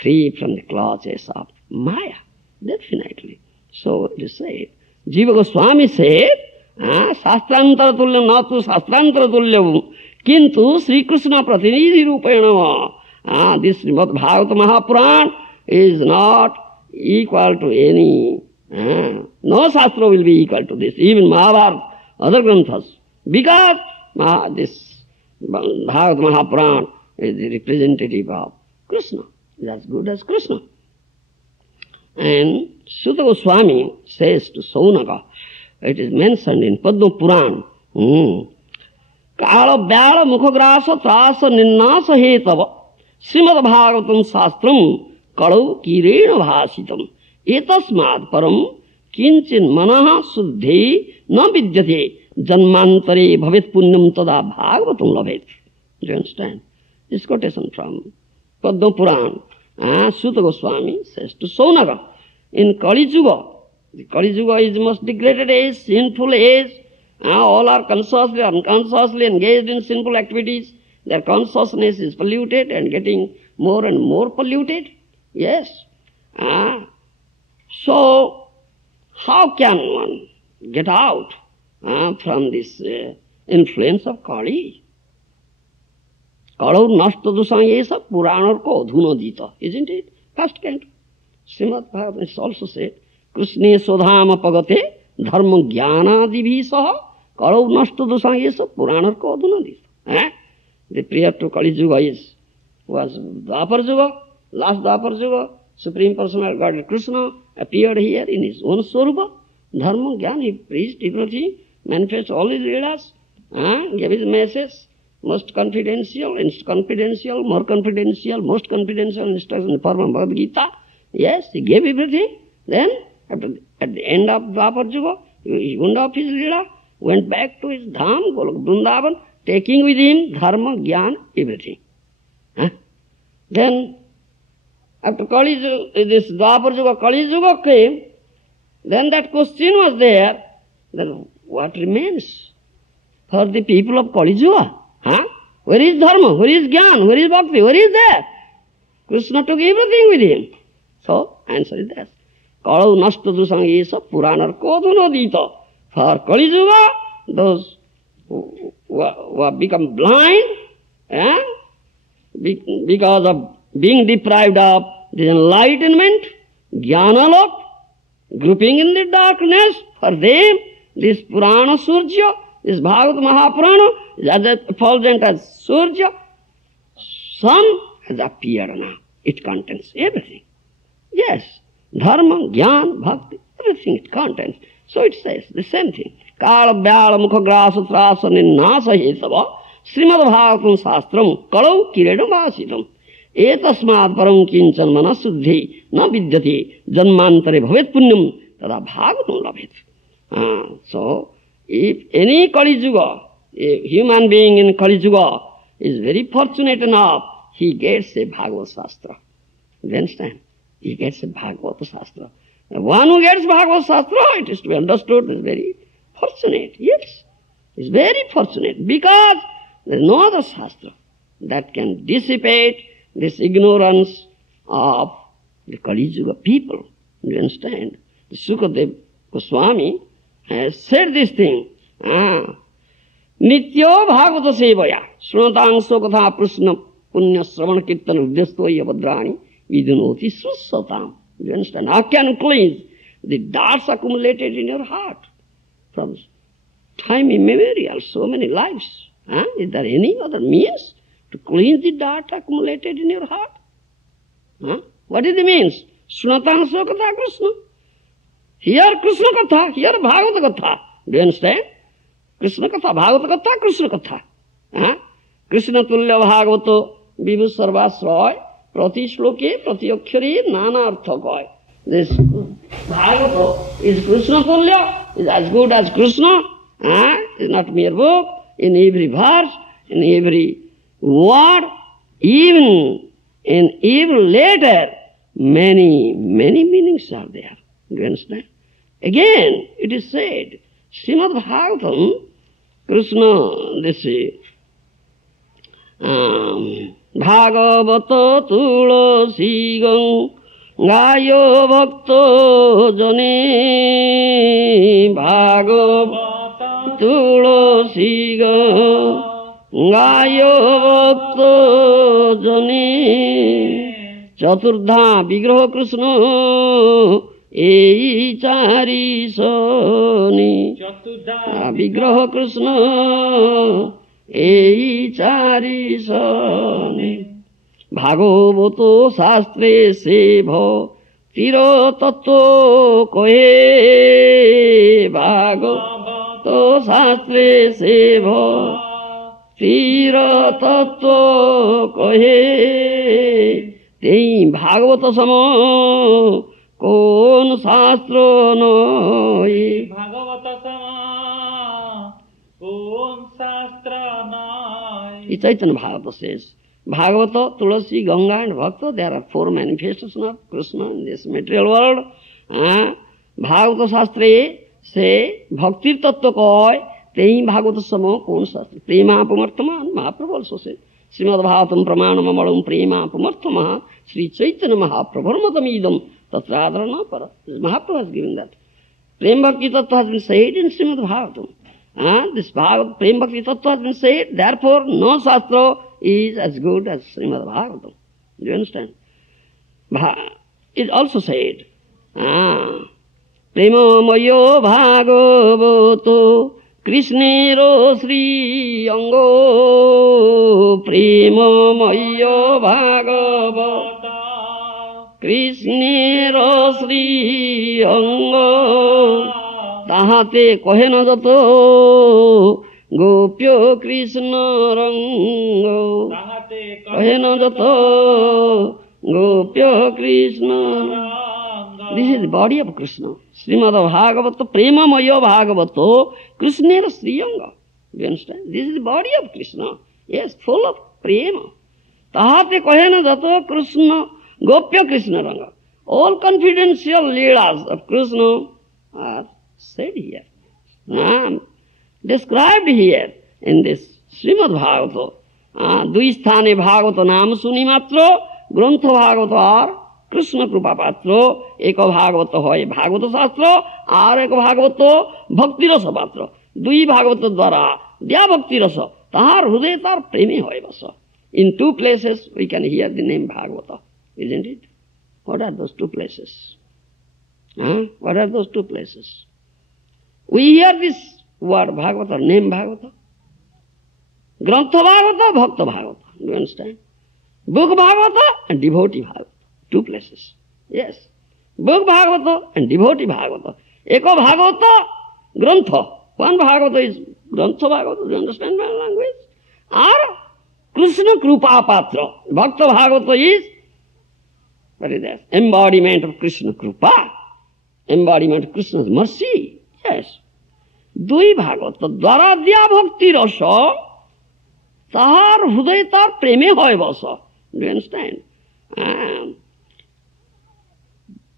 free from the clutches of Maya. Definitely. So it is said. Jiva Goswami said, Shastrantara tulyam natu Shastrantara tulyam kintu Sri Krishna Pratinidhi Rupena. This Srimad Bhagavata Mahapuran is not equal to any. No Shastra will be equal to this. Even Mahabharata, other Granthas. Because this Bhagavata Mahapuran is the representative of Krishna. Is as good as Krishna. And Sutta Goswami says to Saunaka, it is mentioned in Padma Puran, Kala Vyala Mukhagrasa Trasa Ninnasa Hetava Srimad Bhagavatam Shastram Kalau Kirena Bhasitam Etasmad Param Kinchin Manaha Suddhe Na Vidyate Janmantare Bhavet Punyam Tada Bhagavatam Labhet. Do you understand? This quotation from Padma Puran. Sutta Goswami says to Saunaka, in Kali Yuga, the Kali Yuga is the most degraded age, sinful age. All are consciously, unconsciously engaged in sinful activities. Their consciousness is polluted and getting more and more polluted. Yes. So, how can one get out from this influence of Kali? Kalau nasta dosang yesa Puranor ko dhunodita. Isn't it? First canto. Srimad Bhagavatam is also said, Krishne sodhama pagate dharma jnana divi saha kalau nasta dosang yesa Puranor ko dhunodita. The prayer to Kali Yuga was Dwapar Yuga, last Dwapar Yuga, Supreme Personal God Krishna appeared here in his own Swarupa. Dharma Jnana, he preached, he manifested all his leelas, gave his message. most confidential, more confidential, most confidential instruction in the form of Bhagavad Gita. Yes, he gave everything. Then, at the end of Dwapar Yuga, he wound up his Leela, went back to his Dham, Golok Vrindavan, taking with him Dharma, Gyan, everything. Then, after Kali Yuga, this Dwapar Yuga, Kali Yuga came, then that question was there, then what remains for the people of Kali Yuga? Where is Dharma? Where is Gyan? Where is Bhakti? Where is there? Krishna took everything with him. So, answer is that. Kalau nasta dusang yesa puranar koduna dita. For Kali Yuga, those who have become blind, because of being deprived of the enlightenment, Jnanalok, grouping in the darkness, for them, this Purana Surya, this Bhagavad Mahapurana, is as effulgent as Surya. Sun has appeared now. It contains everything. Yes, Dharma, Jnana, Bhakti, everything it contains. So it says the same thing. Kala Vyala Mukha Grasa Trasa Ninnasa Hetava Srimad Bhagavatam Sastram Kalau Kiredam Vasitam Etasmad Param Kinchan Manasuddhi Na Vidyati Janmantare Bhavet Punyam Tada Bhagavatam Labhet. So, if any Kali Yuga, a human being in Kali Yuga is very fortunate enough, he gets a Bhagavad Shastra. You understand? He gets a Bhagavad Shastra. One who gets Bhagavad Shastra, it is to be understood, is very fortunate. Yes, is very fortunate, because there is no other Shastra that can dissipate this ignorance of the Kali Yuga people. You understand? The Sukadeva Goswami has said this thing. Nityo Bhagavata Sevaya Srunatangso Katha Prasna Punya Sravana Kirtana Udyasto Yavadrani Vidunoti Srusatam. You understand? How can you cleanse the darts accumulated in your heart from time immemorial, so many lives? Is there any other means to cleanse the dart accumulated in your heart? What is the means? Srunatangso Katha Krishna. Here Krishna Katha, here Bhagavata Katha. Do you understand? Krishna Katha, Bhagavata Katha, Krishna Katha. Krishna Tulya Bhagavato Vibhu Sarvasroy Prati Shloke Prati Akshari Nana Artha Koy. This Bhagavata is Krishna Tulya, is as good as Krishna. It's not mere book. In every verse, in every word, even in every letter, many meanings are there. Do you understand? Again, it is said, Srimad Bhagavatam, Krishna, this Bhagavata Tulasi Gang Gayo Bhakto Jane Bhagavata Tulasi Gang Gayo Bhakto Jane Chaturdha Vigraha Krishna Ei chari soni Vigraha Krishna Ei chari soni Bhagavato Shastre Sevha Tiro Tattva Kohe Bhagavato Shastre Sevha Tiro Tattva Kohe Tei Bhagavata Sama Kon Shastra Noi Bhagavata Sama Kon Shastra Noi. Chaitanya Bhagavata says, Bhagavata, Tulasi, Ganga and Bhakta, there are four manifestations of Krishna in this material world. Bhagavata Shastra say, Bhakti Tattva Koi, Tei Bhagavata Sama Kon Shastra. Prema Pumarthaman, Mahaprabhu also says, Srimad Bhagavatam Pramanam Amalam Prema Pumarthamaha, Sri Chaitanya Mahaprabharmatamidam. Tatradharana para. Mahaprabhu has given that. Prem Bhakti Tattva has been said in Srimad Bhagavatam. This Prem Bhakti Tattva has been said, therefore no Shastra is as good as Srimad Bhagavatam. Do you understand? It also said, Premamayo Bhagavato Krishnero Sri Ango Premamayo Bhagavato Krishnero Sri Anga Tahate Kohena Jato গোপ্য Krishna রঙ্গ তাহাতে কহেন যত গোপ্য Krishna. This is the body of Krishna. Srimad Bhagavata, Premamaya Bhagavata, Krishnera Sriyanga. Do you understand? This is the body of Krishna. Yes, full of prema. Tahate kahena jato Krishna, Gopya Krishna Ranga. All confidential leelas of Krishna are said here. Described here in this Srimad Bhagavata. Duisthane Bhagavata naam suni matro, Grantha Bhagavata are Krishna Krupa Patro, Eko Bhagavata hoy Bhagavata Shastro, আর এক ভাগবত ভক্তিরস পাত্র। দুই ভাগবত দ্বারা দেয়া ভক্তিরস তাহার হৃদয়ে তার প্রেমে হয় বস। In two places we can hear the name Bhagavata, isn't it? What are those two places? What are those two places? We hear this word Bhagavata, name Bhagavata. Grantha Bhagavata, Bhakta Bhagavata. Do you understand? Book Bhagavata and devotee Bhagavata. Two places. Yes. Book Bhagavata and devotee Bhagavata. Eko Bhagavata, Grantha. One Bhagavata is Grantha Bhagavata. Do you understand my language? Or Krishna Krupa Patra. Bhakta Bhagavata is, what is that? Embodiment of Krishna Krupa. Embodiment of Krishna's mercy. Yes. Dui Bhagavata. Dwara diya bhakti rasa. Tahar hruday tar preme hoy basa. Do you understand?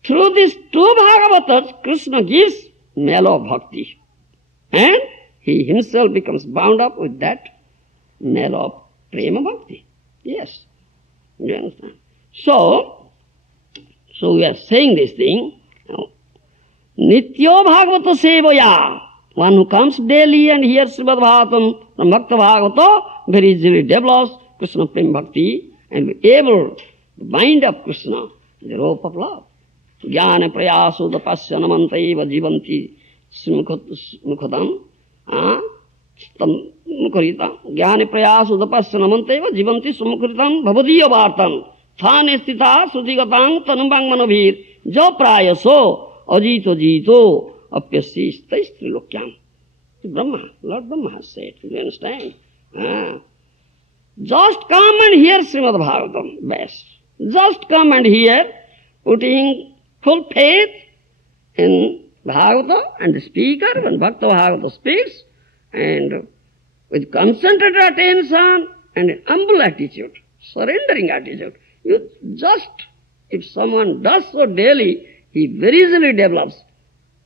Through these two Bhagavatas, Krishna gives mellow bhakti. And he himself becomes bound up with that mellow prema bhakti. Yes. You understand? So we are saying this thing. Nityo Bhagavata Sevaya. One who comes daily and hears Srimad Bhagavatam from Bhakta Bhagavata very easily develops Krishna Prema Bhakti and be able to bind up Krishna in the rope of love. Jnana prayaso tapasya namantaiva jivanti mukhatam mukharitam. Jnana prayaso tapasya namantaiva jivanti sumukharitam bhavadiya vartam. Thane stita sutigatang tanubang manobhir jo prayaso ajito jito apyasi staistri lokyam. Brahma, Lord Brahma has said. Do you understand? Just come and hear Srimad Bhagavatam. Best. Just come and hear, putting full faith in Bhagavata and the speaker when Bhakta Bhagavata speaks, and with concentrated attention and an humble attitude, surrendering attitude. You just, if someone does so daily, he very easily develops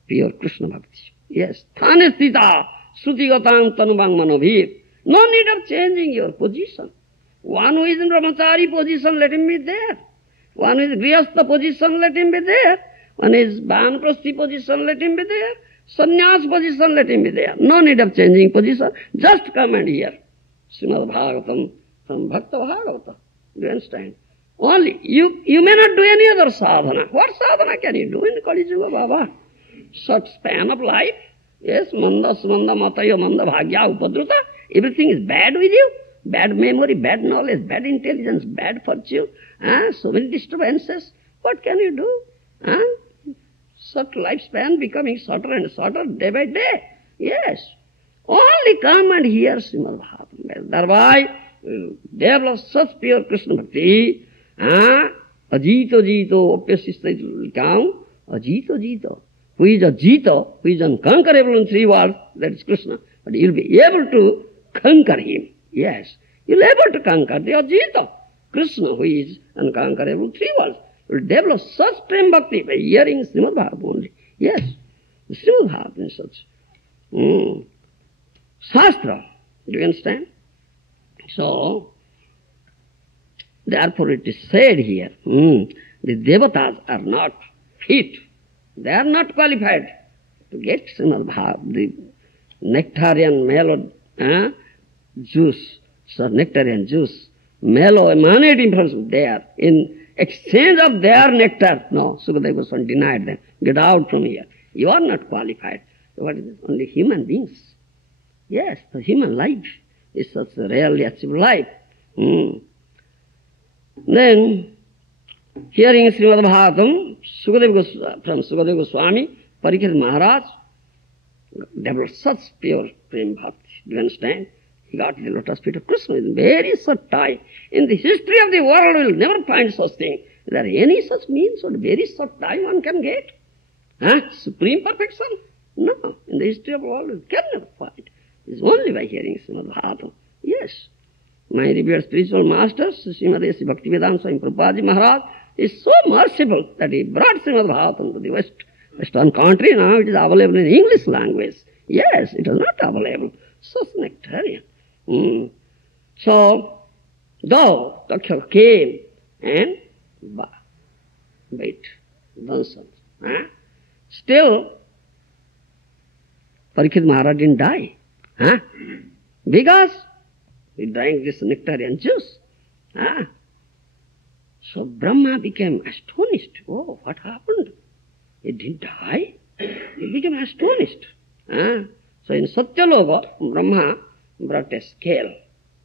pure Krishna Bhakti. Yes. Thane stita srutigatang tanubang manobhir. No need of changing your position. One who is in brahmachari position, let him be there. One who is grihastha position, let him be there. One is vanaprasthi position, let him be there. Sannyas position, let him be there. No need of changing position. Just come and hear Srimad Bhagavatam from Bhakta Bhagavata. Do you understand? Only, you may not do any other sadhana. What sadhana can you do in Kali Yuga, Baba? Short span of life. Yes, manda sumanda matayo manda bhagya upadruta. Everything is bad with you. Bad memory, bad knowledge, bad intelligence, bad fortune. So many disturbances. What can you do? Short lifespan becoming shorter and shorter day by day. Yes. Only come and hear Srimad Bhagavatam. Thereby, develop such pure Krishna Bhakti. Ajito jito, apyasista likam. Ajito jito. Who is a jito, who is unconquerable in three worlds, that is Krishna. But you'll be able to conquer him. Yes. You'll be able to conquer the Ajita. Krishna, who is unconquerable in three worlds, will develop such prem bhakti by hearing Srimad Bhagavatam only. Yes. The Srimad Bhagavatam is such. Shastra. Do you understand? So, therefore it is said here, the devatas are not fit. They are not qualified to get Srimad Bhagavatam, the nectarian mellow juice, so nectarian juice, mellow emanating from there. In exchange of their nectar, no, Sukadeva Goswami denied them. Get out from here. You are not qualified. What is it? Only human beings. Yes, the human life is such a rarely achieved life. Then, hearing Srimad Bhagavatam, from Sukadeva Goswami, Parikshit Maharaj developed such pure prem bhakti. Do you understand? He got the lotus feet of Krishna in very short time. In the history of the world, we will never find such thing. Is there any such means or very short time one can get? Supreme perfection? No. In the history of the world, we can never find. It's only by hearing Srimad Bhagavatam. Yes. My revered spiritual master, Srimad S. Bhaktivedanta Swami Prabhupada Maharaj, is so merciful that he brought Srimad Bhagavatam to the Western country. Now it is available in English language. Yes, it was not available. Such nectarian. So, though Takshaka came and wait, nonsense. Still, Parikshit Maharaj didn't die. Because he drank this nectarian juice. So Brahma became astonished. Oh, what happened? He didn't die. He became astonished. So in Satyaloka, Brahma brought a scale.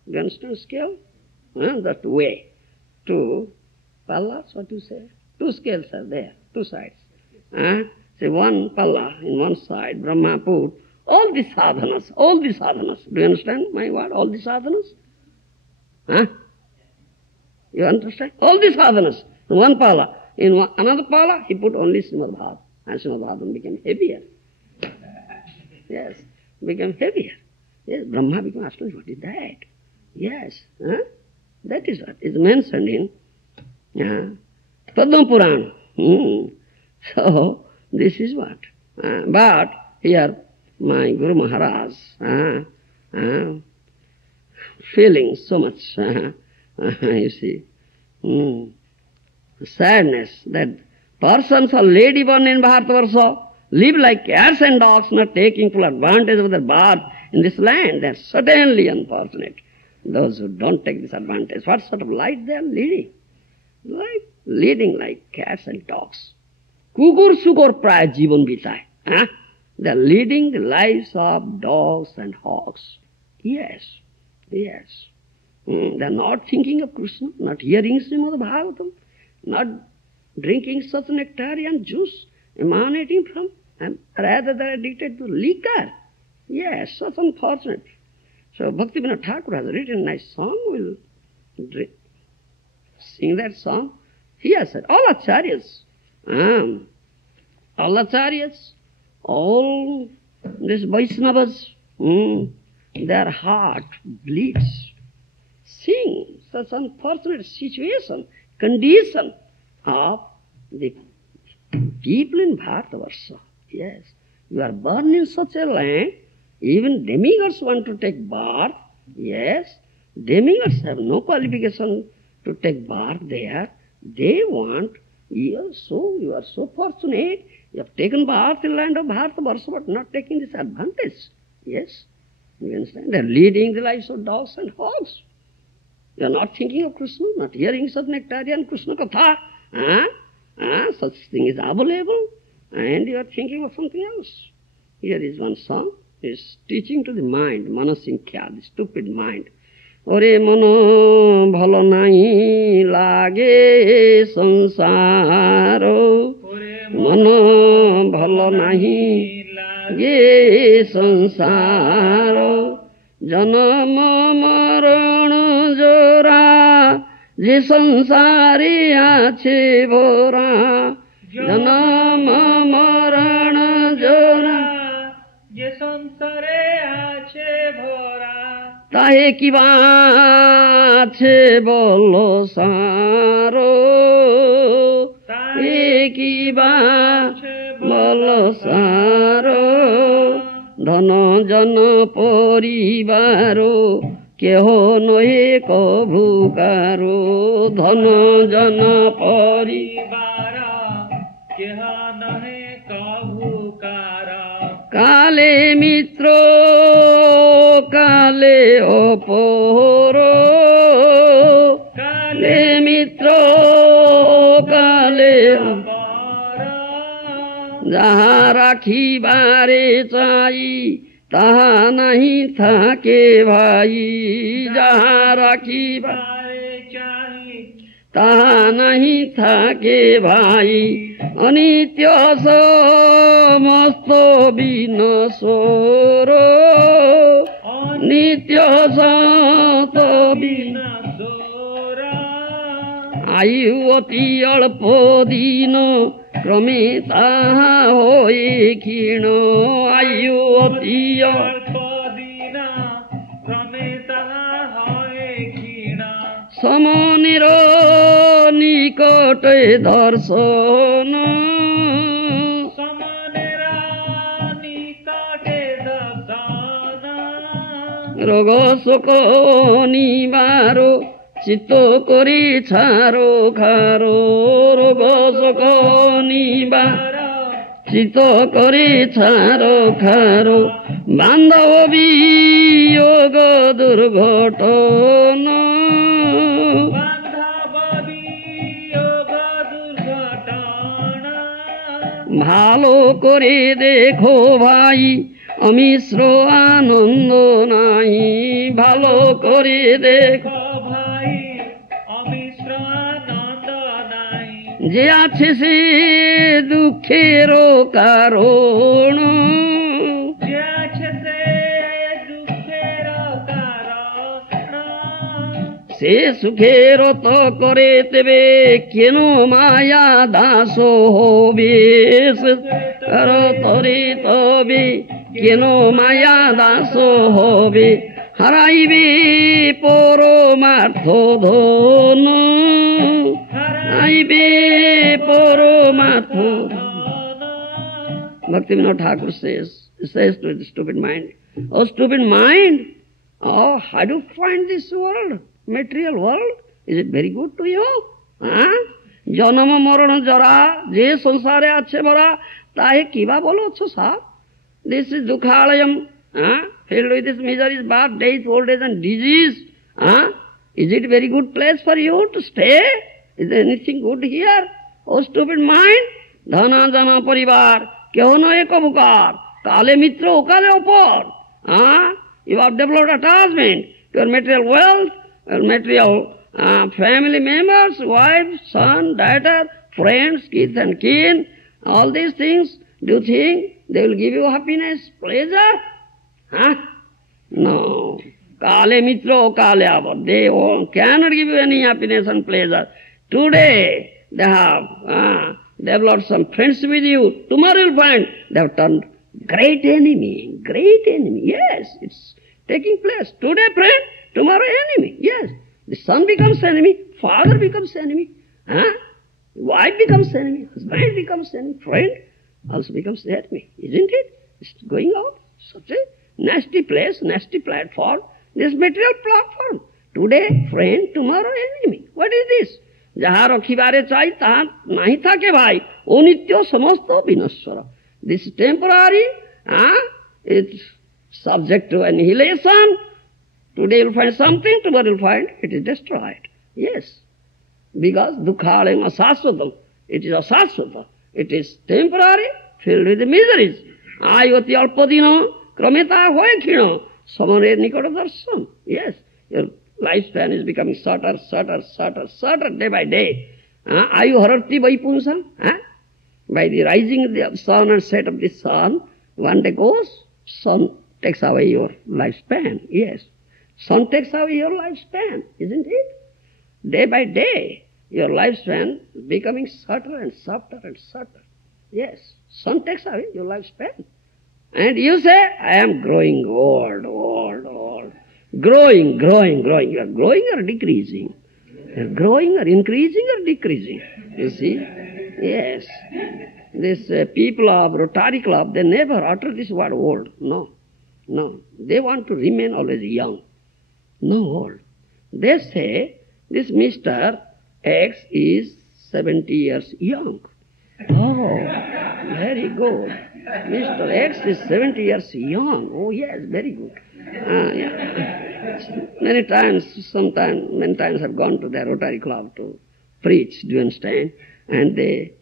Do you understand scale? That way. 2 pallas, what do you say? 2 scales are there, 2 sides. Say 1 palla in one side, Brahma put all the sadhanas. Do you understand my word? All the sadhanas? You understand? All the sadhanas. In 1 pala. In another pala, he put only Srimad Bhagavatam. And Srimad Bhagavatam became heavier. Yes, became heavier. Yes, Brahma became astonished. What is that? Yes, that is what is mentioned in Padma Purana. So, this is what. But here, my Guru Maharaj, feeling so much, you see, sadness that persons already born in Bharatavarsha live like cats and dogs, not taking full advantage of their birth in this land. They are certainly unfortunate. Those who don't take this advantage, what sort of life they are leading? Leading like cats and dogs. Kukur sukur praya jivan bitai. They are leading the lives of dogs and hogs. Yes. They are not thinking of Krishna, not hearing Srimad Bhagavatam, not drinking such nectarian juice emanating from, and rather they are addicted to liquor. Yes, such unfortunate. So Bhaktivinoda Thakur has written a nice song. We'll sing that song. He has said, all acharyas, all these Vaishnavas, their heart bleeds. Seeing such unfortunate situation, condition of the people in Bharatavarsha. Yes, you are born in such a land, even demigods want to take birth. Yes, demigods have no qualification to take birth there. They want, you are so fortunate, you have taken birth in the land of Bharatavarsha, but not taking this advantage. Yes, you understand? They are leading the lives of dogs and hogs. You are not thinking of Krishna, not hearing such nectarian Krishna katha. Such thing is available, and you are thinking of something else. Here is one song, is teaching to the mind, manasinkhya, the stupid mind. Ore mano bhalo nahi lage sansaro, mano bhalo nahi lage sansaro, janama marana jora, je sansare ache bora, janama marana jora, je sansare ache bora, tahe ki baat che bolo saro, tahe ki baat bolo saro, dhana jana paribaro, keho nohe kabhu karo, dhana jana paribaro, keho nohe kabhu karo, kale mitro, kale oporo, kale mitro, kale oporo, jaha rakhi bare chai, taha nahi thake bhai, jaha rakhi bare chai, taha nahi thake bhai, anitya samasto vinasoro, नित्य सत आयु अति अल्प दिन क्रमे ताहा होए क्षीण आयु अति समनिर निकटे दर्शन रोग शोक निवारो चित्त करी छारो खारो रोग शोक निवारो चित्त करी छारो खारो बान्धव वियोग दुर्घटना ভালো করে দেখো ভাই অমিশ্র আনন্দ নাই ভালো করে দেখো ভাই অমিশ্র আনন্দ নাই যে আছে সে দুঃখের কারণ যে আছে সে দুঃখের কারণ সে সুখের তো করে দেবে কেন মায়া দাস হবে তরে তবে কেন মায়া দাস হবে হারাইবে পরমার্থ ধন হারাইবে পরমার্থ Bhaktivinoda Thakur says to the stupid mind, oh stupid mind, oh how do you find this world, material world? Is it very good to you? জনম মরণ জরা যে সংসারে আছে বরা তাহে কিবা বলছো স্যার দিস ইজ দুঃখালয়ম filled with this miseries, birth, death, old age and disease. Is it very good place for you to stay? Is there anything good here? Oh stupid mind, dhana jana parivar keho no ek abukar kale mitra okale opor. You have developed attachment to your material wealth, your material family members, wife, son, daughter, friends, kith and kin, all these things. Do you think they will give you happiness, pleasure? No. Kale mitra o kale avar. They cannot give you any happiness and pleasure. Today they have developed some friends with you. Tomorrow you will find they have turned great enemy. Great enemy. Yes, it's taking place. Today friend, tomorrow enemy. Yes. The son becomes enemy, father becomes enemy, wife becomes enemy, husband becomes enemy, friend also becomes enemy, isn't it? It's going out such a nasty place, nasty platform, this material platform. Today friend, tomorrow enemy. What is this? যাহা রখিবারে চাই তাহা নাহি থাকে ভাই অনিত্য সমস্ত বিনশ্বর. This is temporary, it's subject to annihilation. Today you'll find something, tomorrow you'll find it is destroyed. Yes. Because dukkhalayam asasvatam. It is asasvata. It is temporary, filled with miseries. Ayoti alpadino, krameta hoye khino, samane nikota darshan. Yes. Your lifespan is becoming shorter, shorter, shorter, shorter day by day. Ayu harati vaipunsa. By the rising of the sun and set of the sun, one day goes, sun takes away your lifespan. Yes. Sun takes away your lifespan, isn't it? Day by day, your lifespan is becoming shorter and shorter and shorter. Yes, sun takes away your lifespan. And you say, I am growing old, old, old. Growing, growing, growing. You are growing or decreasing? You are growing or increasing or decreasing? You see? Yes. These people of Rotary Club, they never utter this word old. No, no. They want to remain always young. No old. They say this Mr. X is 70 years young. Oh, very good. Mr. X is 70 years young. Oh yes, very good. Yeah. Many times I've gone to their Rotary Club to preach, do you understand? And they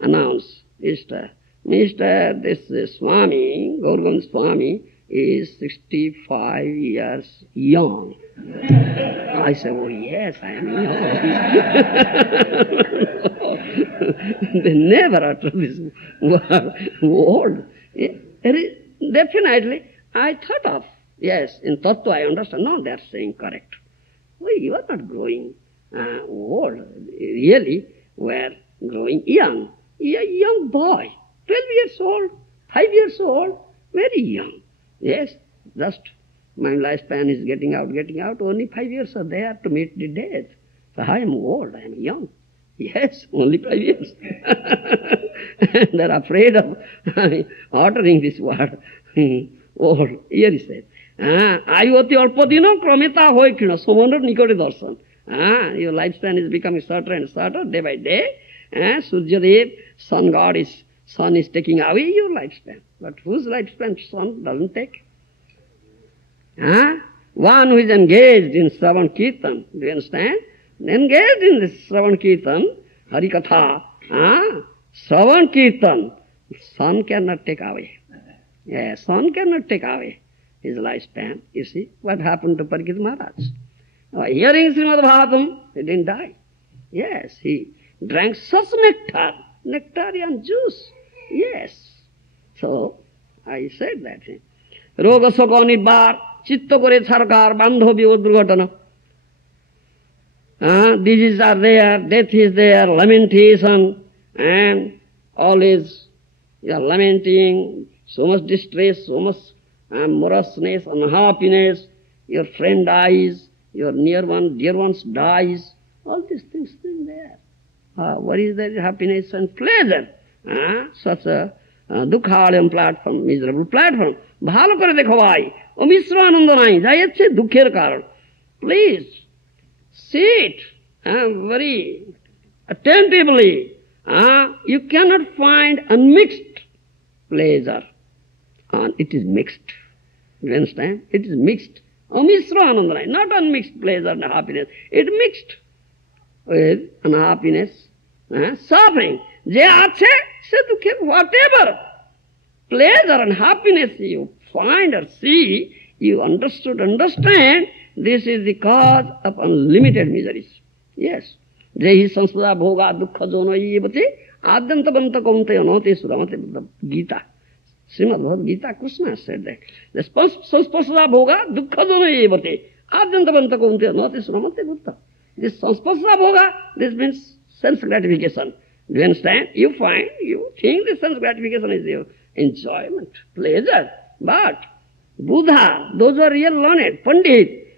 announce, Mr. this Swami, Gaurgand Swami, is 65 years young. I say, oh yes, I am young. They never utter this word. Definitely, I thought of Yes, in Tattva I understand. No, they are saying correct. Well, you are not growing old. Really, we are growing young. A young boy, 12 years old, 5 years old, very young. Yes, just my lifespan is getting out. Only 5 years are there to meet the death. So I am old, I am young. Yes, only 5 years. They are afraid of uttering this word. Old. Here he says, Ayoti alpadino krameta hoikina, somanor nikode darshan. Your lifespan is becoming shorter and shorter day by day. Suryadev, sun is taking away your lifespan. But whose lifespan sun doesn't take? One who is engaged in Shravan Kirtan, do you understand? Engaged in this Shravan Kirtan, Harikatha, Shravan Kirtan, sun cannot take away. Yes, sun cannot take away his lifespan. You see what happened to Parikshit Maharaj. Hearing Srimad Bhagavatam, he didn't die. Yes, he drank such nectar, nectarian juice. Yes. So, I said that. Roga Soko Nirbar, Chitta Kore Sarkar, Bandho Biyo Durghatana. Diseases are there, death is there, lamentation, and always you are lamenting, so much distress, so much moroseness, unhappiness, your friend dies, your near one, dear ones dies, all these things are there. What is the happiness and pleasure? Such a dukhalayam platform, miserable platform. Bhalo kore dekho bhai, o misra ananda nahi, jayetse dukher karan. Please, see it very attentively. You cannot find unmixed pleasure. It is mixed. You understand? It is mixed. Misra ananda, not unmixed pleasure and happiness. It mixed with unhappiness, suffering. Je ache, se dukhe, whatever pleasure and happiness you find or see, you understand, this is the cause of unlimited miseries. Yes. Jehi samspada bhoga dukkha jono yevate adyanta banta kaunte anate suramate Gita. Srimad Bhagavad Gita, Krishna said that. The samspada bhoga dukkha jono yevate adyanta banta kaunte anate suramate Buddha. This samspada bhoga, this means self-gratification. Do you understand? You think this self-gratification is your enjoyment, pleasure. But Buddha, those who are real learned, Pandit,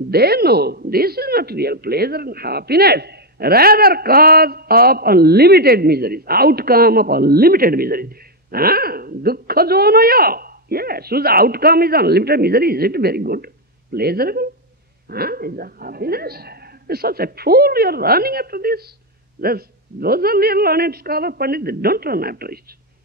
they know this is not real pleasure and happiness, rather cause of unlimited miseries, outcome of unlimited miseries. Dukkha jonaya. Yes, so the outcome is unlimited misery. Is it very good? Pleasurable? Is that happiness? It's such a fool you are running after this. Those are real learned scholars, Pandit, they don't run after it.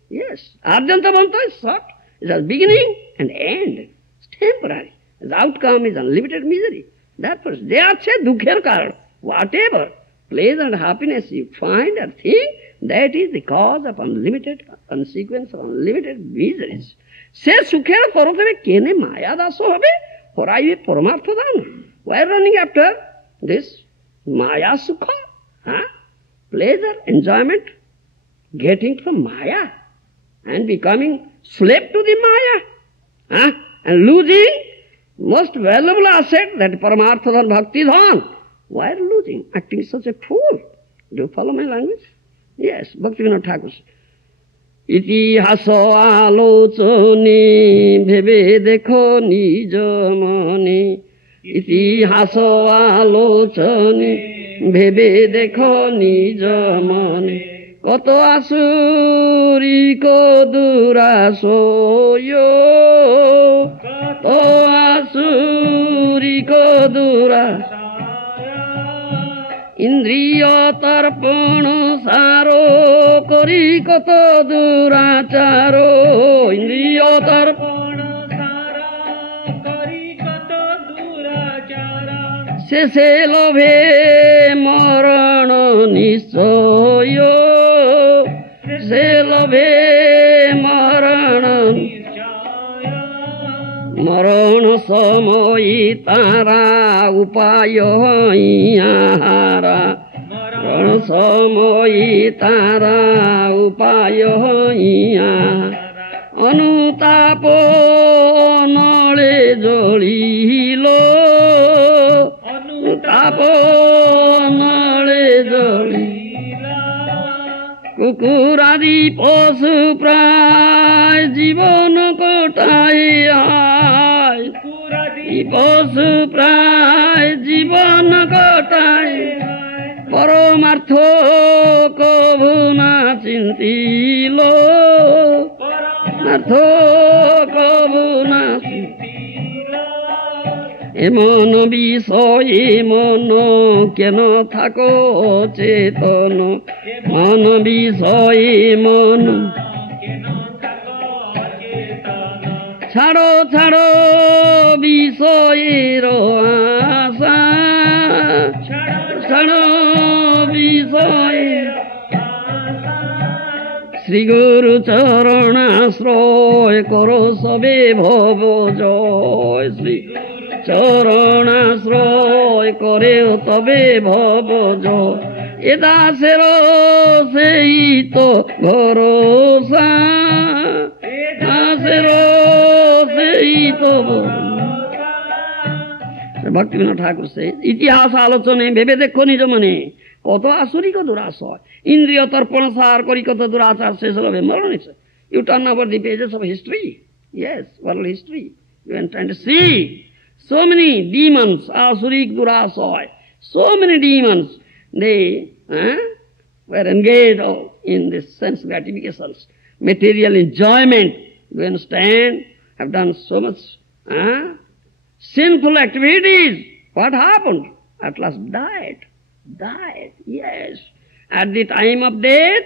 Yes, Arjanta Banta is short. It has beginning and end. It's temporary. The outcome is unlimited misery. Therefore, they are said dukher karan. Whatever pleasure and happiness you find or think, that is the cause of unlimited consequence of unlimited miseries. Se sukhera korotave kene maya daso habe, horaive paramartha dana. Why are running after this maya sukha? Pleasure, enjoyment, getting from maya and becoming slave to the maya. And losing most valuable asset, that paramartha dhan, bhakti dhan. Why are you losing? Acting such a fool. Do you follow my language? Yes, Bhaktivinoda Thakur. Itihaso alochoni bhebe dekho nijo mani. Itihaso alochoni bhebe dekho nijo mani. Koto asuri ko durasoyo. Koto asuri ko durasoyo. Indriya tarpana saro kori koto duracharo. Indriya tarpana saro kori koto duracharo. Sese lobhe marana nisoyo. Sese lobhe marana nisoyo. Marana samoyi tara upayo ihara. Marana samoyi tara upayo ihara. Anutapo nale jo Jalil তাপ নলে জলিলা কুকুর আদি পশু প্রায় জীবন কোটায় আয় পশু প্রায় জীবন কোটায় পরমার্থ কভু না চিন্তিল পরমার্থ কভু না এমন বিষয়ে মন কেন থাকো চেতন মন বিষয়ে মন ছাড়ো ছাড়ো বিষয়ের আশা ছাড়ো বিষয়ের শ্রী গুরু চরণাশ্রয় করো সবে ভব জয় শ্রী চরণাশ্রয় করে তবে ভব জয় এ দাসের সেই তো ভরসা দাসের সেই তো ভক্তিবিনোদ ঠাকুর সে ইতিহাস আলোচনে ভেবে দেখো নিজ মনে কত আসরিক দুরাশয় ইন্দ্রিয় তর্পণ সার করি কত দুরাচার শেষ হবে মরণ you turn over the pages of history yes world history you an trying to see so many demons asuric durasaya so many demons they were engaged in this sense gratifications material enjoyment you understand have done so much sinful activities what happened at last died yes at the time of death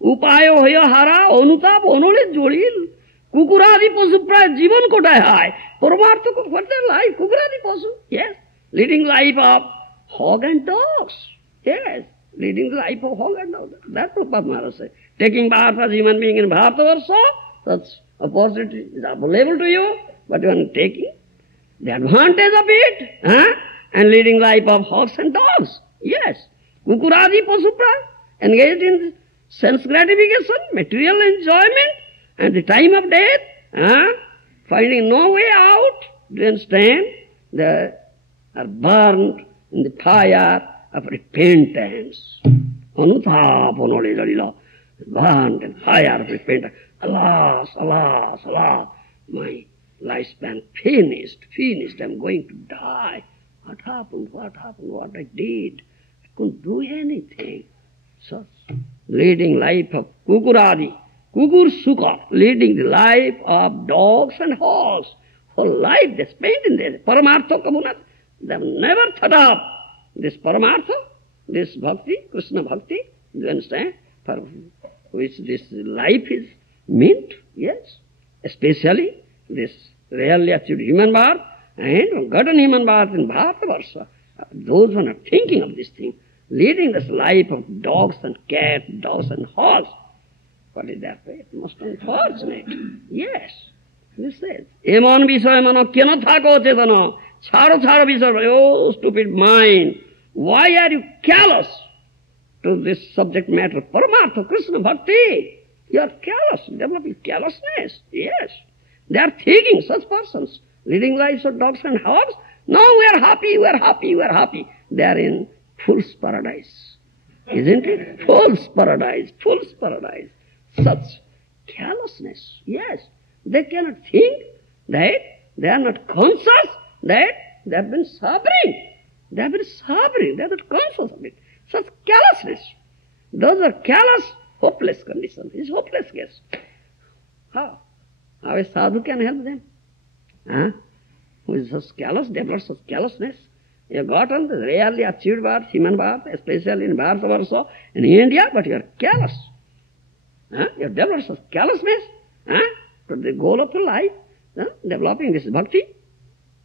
upayo hoya hara onutap onole jolil কুকুরাদি পশু প্রায় জীবন কোটায় হয় পরমার্থ for their life কুকুরাদি পশু yes leading life of hog and dogs yes leading the life of hog and dogs that Prabhupada Maharaj said taking birth as human being in Bharatavarsha such opportunity is available to you but you are taking the advantage of it and leading life of hogs and dogs yes kukuradi pashu pray engaged in sense gratification material enjoyment and the time of death finding no way out do you understand they are burned in the fire of repentance anuthapanole jalila burned in fire of repentance alas alas alas my lifespan finished I'm going to die what happened what I did I couldn't do anything such leading life of kukuradi kukur sukha leading the life of dogs and hogs whole life they spent in there paramartha kabunat they have never thought of this paramartha this bhakti Krishna bhakti you understand for which this life is meant yes especially this really achieved human birth and gotten human birth in Bharatavarsha those who are not thinking of this thing leading this life of dogs and cats dogs and hogs what is their fate? Most unfortunate. Yes. This says, Emon Visaya Mano Kena Thako Chetana Charo Charo Visaya oh stupid mind. Why are you callous to this subject matter? Paramartha, Krishna Bhakti. You are callous, developing callousness. Yes. They are thinking, such persons, leading lives of dogs and hogs. No, we are happy. They are in fool's paradise. Isn't it? Fool's paradise. Such callousness, yes. They cannot think that they are not conscious that they have been suffering. They are not conscious of it. Such callousness. Those are callous, hopeless condition. It's hopeless case. How a sadhu can help them? Who is such callous, develops such callousness? You have gotten the rarely achieved birth, human birth, especially in Bharatavarsha, in India, but you are callous. You have developed such callousness to the goal of your life, developing this bhakti.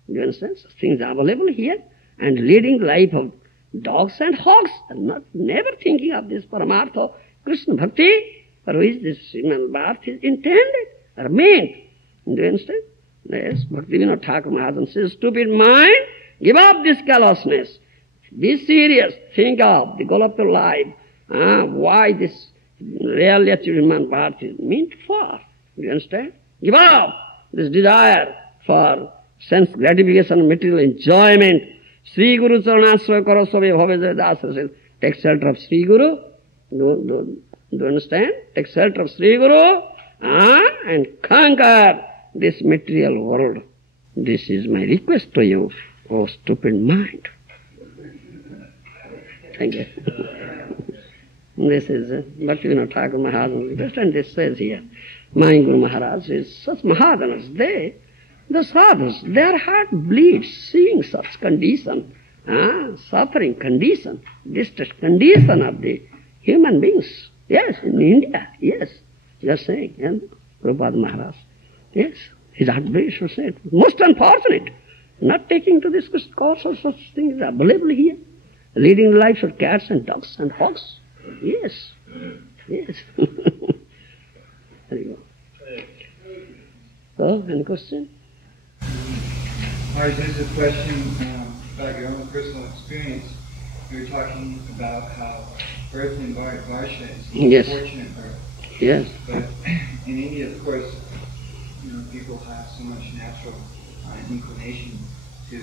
You understand? Such things are available here. And leading the life of dogs and hogs, and never thinking of this paramartha, Krishna bhakti, for which this human birth is intended or meant. Do you understand? Yes, Bhaktivinoda Thakur Maharaj says, stupid mind, give up this callousness. Be serious. Think of the goal of your life. Why this really achieved human birth is meant for. Do you understand? Give up this desire for sense gratification, material enjoyment. Sri Guru Charanasraya Karo Sabe Bhave Dasa says, take shelter of Sri Guru. Do you understand? Take shelter of Sri Guru and conquer this material world. This is my request to you, oh stupid mind. Thank you. This is Bhaktivinoda Thakur Mahajan's request, and this says here, my Guru Maharaj is such Mahajanas. The sadhus, their heart bleeds seeing such condition, suffering condition, distress condition of the human beings. Yes, in India, yes, you are saying, and Prabhupada Maharaj, yes, his heart bleeds to say it. Most unfortunate, not taking to this course or such things available here, leading the lives of cats and dogs and hogs. Yes, yes. There you go. So, any question? Maharaj, there's a question about your own personal experience. You were talking about how birth in Varsha is Yes. a fortunate birth. Yes. But in India, of course, people have so much natural inclination to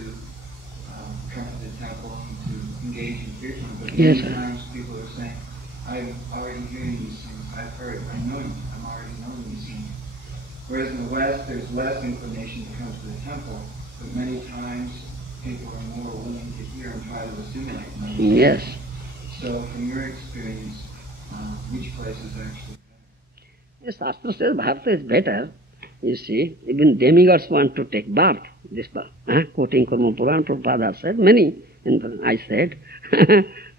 come to the temple and to engage in kirtan. But Yes, many sir. times people are saying, I'm already hearing these things, I've heard, I'm already knowing these things. Whereas in the West, there's less inclination to come to the temple, but many times people are more willing to hear and try to assimilate. Yes. So from your experience, which place is actually better? Yes, Shastra says Bharata is better. You see, even demigods want to take birth. This birth. Quoting Karma Puran, Prabhupada said, many, I said,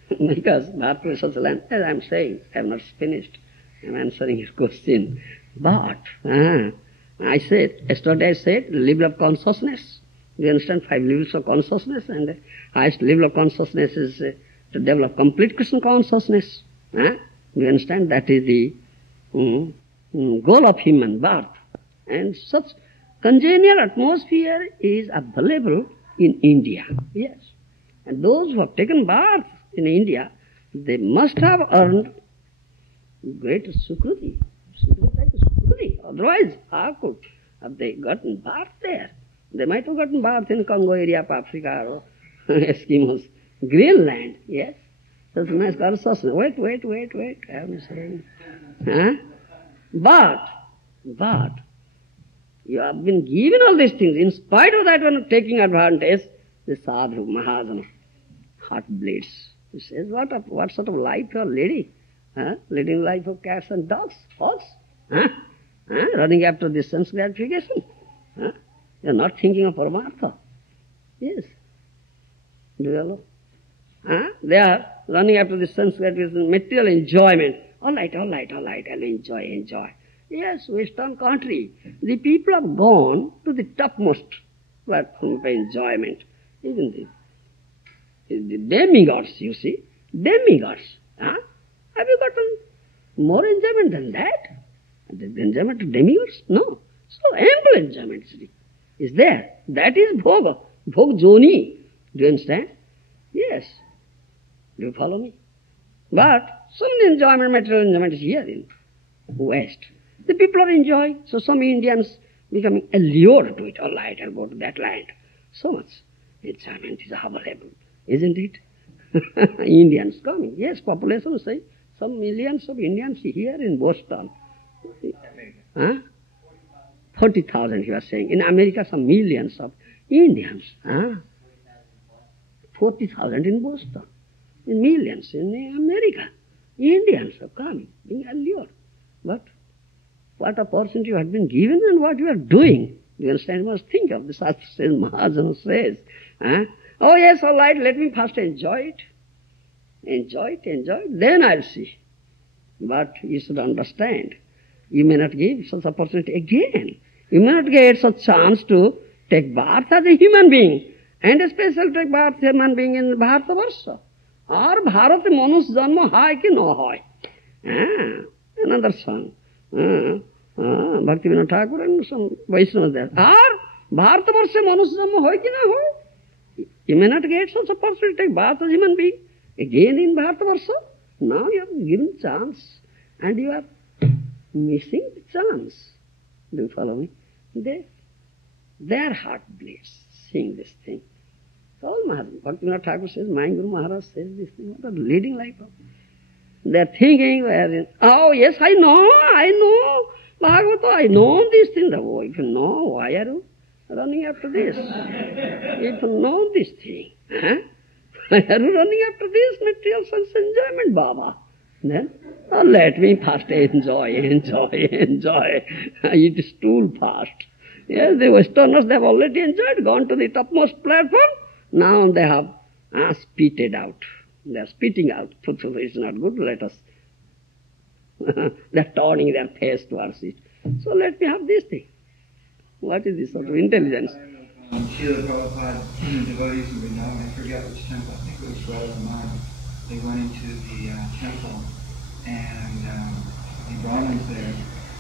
because Bharata is such a land, as I'm saying, I have not finished. I'm answering his question. But, I said, yesterday I said, level of consciousness. Do you understand? 5 levels of consciousness, and the highest level of consciousness is to develop complete Krishna consciousness. Do you understand? That is the goal of human birth. And such congenial atmosphere is available in India. Yes. And those who have taken birth in India, they must have earned great Sukruti. Otherwise, how could have they gotten birth there? They might have gotten birth in Congo area of Africa or Eskimos, Greenland, yes. That's a nice consciousness. Wait, I'm saying. But, you have been given all these things. In spite of that, when taking advantage, the sadhu, Mahajana, heart bleeds. He says, what sort of life you are leading? Leading life of cats and dogs, hogs? Running after this sense gratification. You are not thinking of Paramartha. Yes. Do you know? They are running after this sense gratification, material enjoyment. All right, I'll enjoy. Yes, Western country. The people have gone to the topmost platform of enjoyment, isn't it? The demigods, you see. Demigods. Have you gotten more enjoyment than that? The enjoyment of demigods? No. So ample enjoyment is there. That is bhoga. Bhog joni. Do you understand? Yes. Do you follow me? But some enjoyment, material enjoyment is here in West. The people are enjoying. So some Indians becoming allured to it. All right, I'll go to that land. So much enjoyment is available, isn't it? Indians coming. Yes, population say some millions of Indians here in Boston. 40,000 you are saying. In America, some millions of Indians. 40,000 in Boston. In millions in America. Indians are coming, being allured. But what opportunity you have been given and what you are doing. You understand? You must think of this. Shastra says, Mahajana says. Oh yes, all right, let me first enjoy it. Enjoy it, then I'll see. But you should understand, you may not give such opportunity again. You may not get such chance to take birth as a human being, and especially take birth as a human being in Bharatavarsha. Or Bharat Manus Janma hai ki no hai. Another song. Bhaktivinoda Thakur and some Vaishnavas there. Or Bharatavarsha Manus Janma hai ki no hai. You may not get such opportunity to take birth as a human being again in Bharatavarsha. Now you are given chance and you are missing the chance. Do you follow me? Their heart bleeds seeing this thing. So Maharaj, Bhaktivinoda Thakur says, my Guru Maharaj says this thing. What a leading life of. They are thinking, oh yes, I know, Bhagavata, I know these things. Oh, if you know, why are you running after this? If you know this thing, why are you running after this material sense enjoyment, Baba? Then, let me first enjoy. Eat stool fast. Yes, the Westerners, they have already enjoyed, gone to the topmost platform. Now they have spitted out. They are spitting out. It's not good, let us. They are turning their face towards it. So let me have this thing. What is this sort of intelligence? Srila Prabhupada, devotees in Vrindavan, I forget which temple, I think it was Radharama. They went into the temple, and the Brahmins there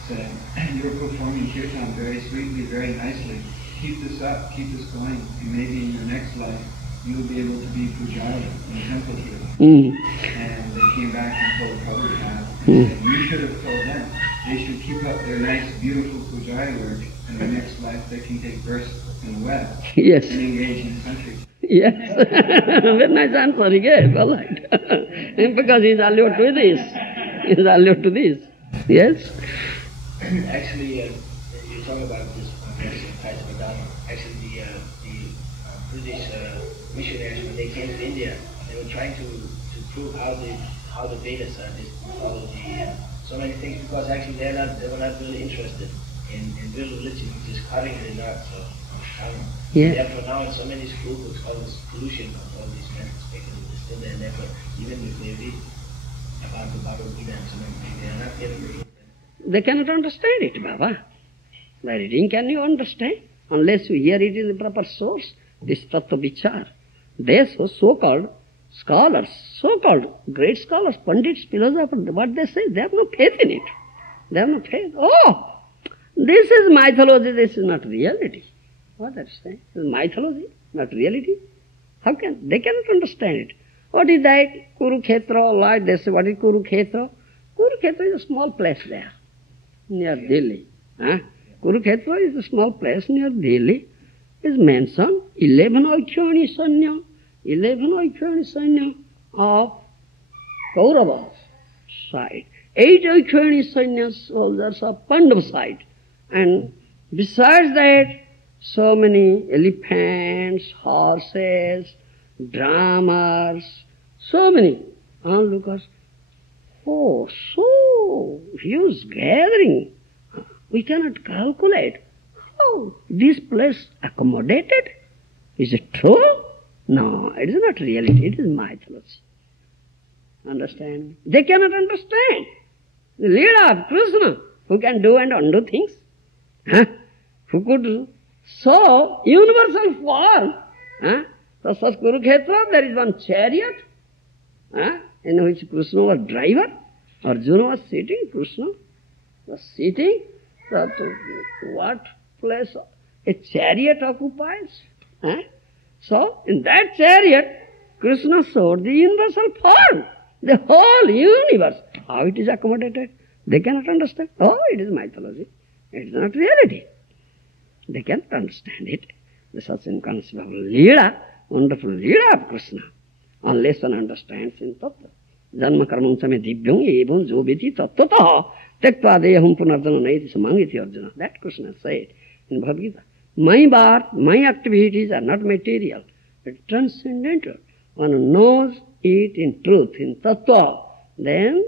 said, you're performing kirtan very sweetly, very nicely. Keep this up, keep this going, and maybe in your next life you'll be able to be pujari in the temple here. And they came back and told Prabhupada, and said, you should have told them. They should keep up their nice, beautiful pujari work, and in the next life they can take birth in the West. Yes. And engage in country. Yes. Very nice answer again. All right. Because he's alluded to this. He's alluded to this. Yes. Actually, you talk about this actually the British missionaries, when they came to India, they were trying to prove how the Vedas are, this mythology, so many things, because actually they were not really interested in real religion, which is cutting it in art. So yeah. Therefore now in so many school books, all this pollution of all these methods, because it's still there. Never, even if they read about the Bhagavad Gita and so many things, they are not able to read them. They cannot understand it, Baba. By reading, can you understand? Unless you hear it in the proper source, this Tattva Vichar. They so-called scholars, so-called great scholars, Pandits, philosophers, what they say, they have no faith in it. They have no faith. Oh, this is mythology, this is not reality. What are you saying? This is mythology, not reality. How can? They cannot understand it. What is that? Kurukshetra, like they say, what is Kurukshetra? Kurukshetra is a small place there, near Delhi. Kurukshetra is a small place near Delhi. Is mentioned 11 Aikyani Sanya of Kauravas side, 8 Aikyani Sanya soldiers of Pandav side, and besides that, so many elephants, horses, drummers, so many onlookers. Oh, so huge gathering. We cannot calculate. How this place accommodated? Is it true? No, it is not reality, it is mythology. Understand? They cannot understand. The leader of Krishna, who can do and undo things, who could show universal form. So such Kurukshetra, there is one chariot in which Krishna was driver, Arjuna was sitting, Krishna was sitting. What place a chariot occupies? So in that chariot, Krishna showed the universal form, the whole universe. How it is accommodated? They cannot understand. Oh, it is mythology. It is not reality. They cannot understand it. The such inconceivable Leela, wonderful Leela of Krishna, unless one understands in Tattva. Janma karmam same divyam evam joviti tattvataha tektva deham punarjana naiti samangiti Arjuna. That Krishna said in Bhagavad Gita. My birth, my activities are not material, but transcendental. One knows it in truth, in Tattva, then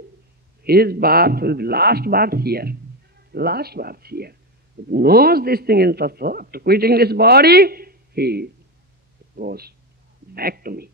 his birth will be last birth here. Last birth here. He knows this thing in Tattva. After quitting this body, he goes back to me.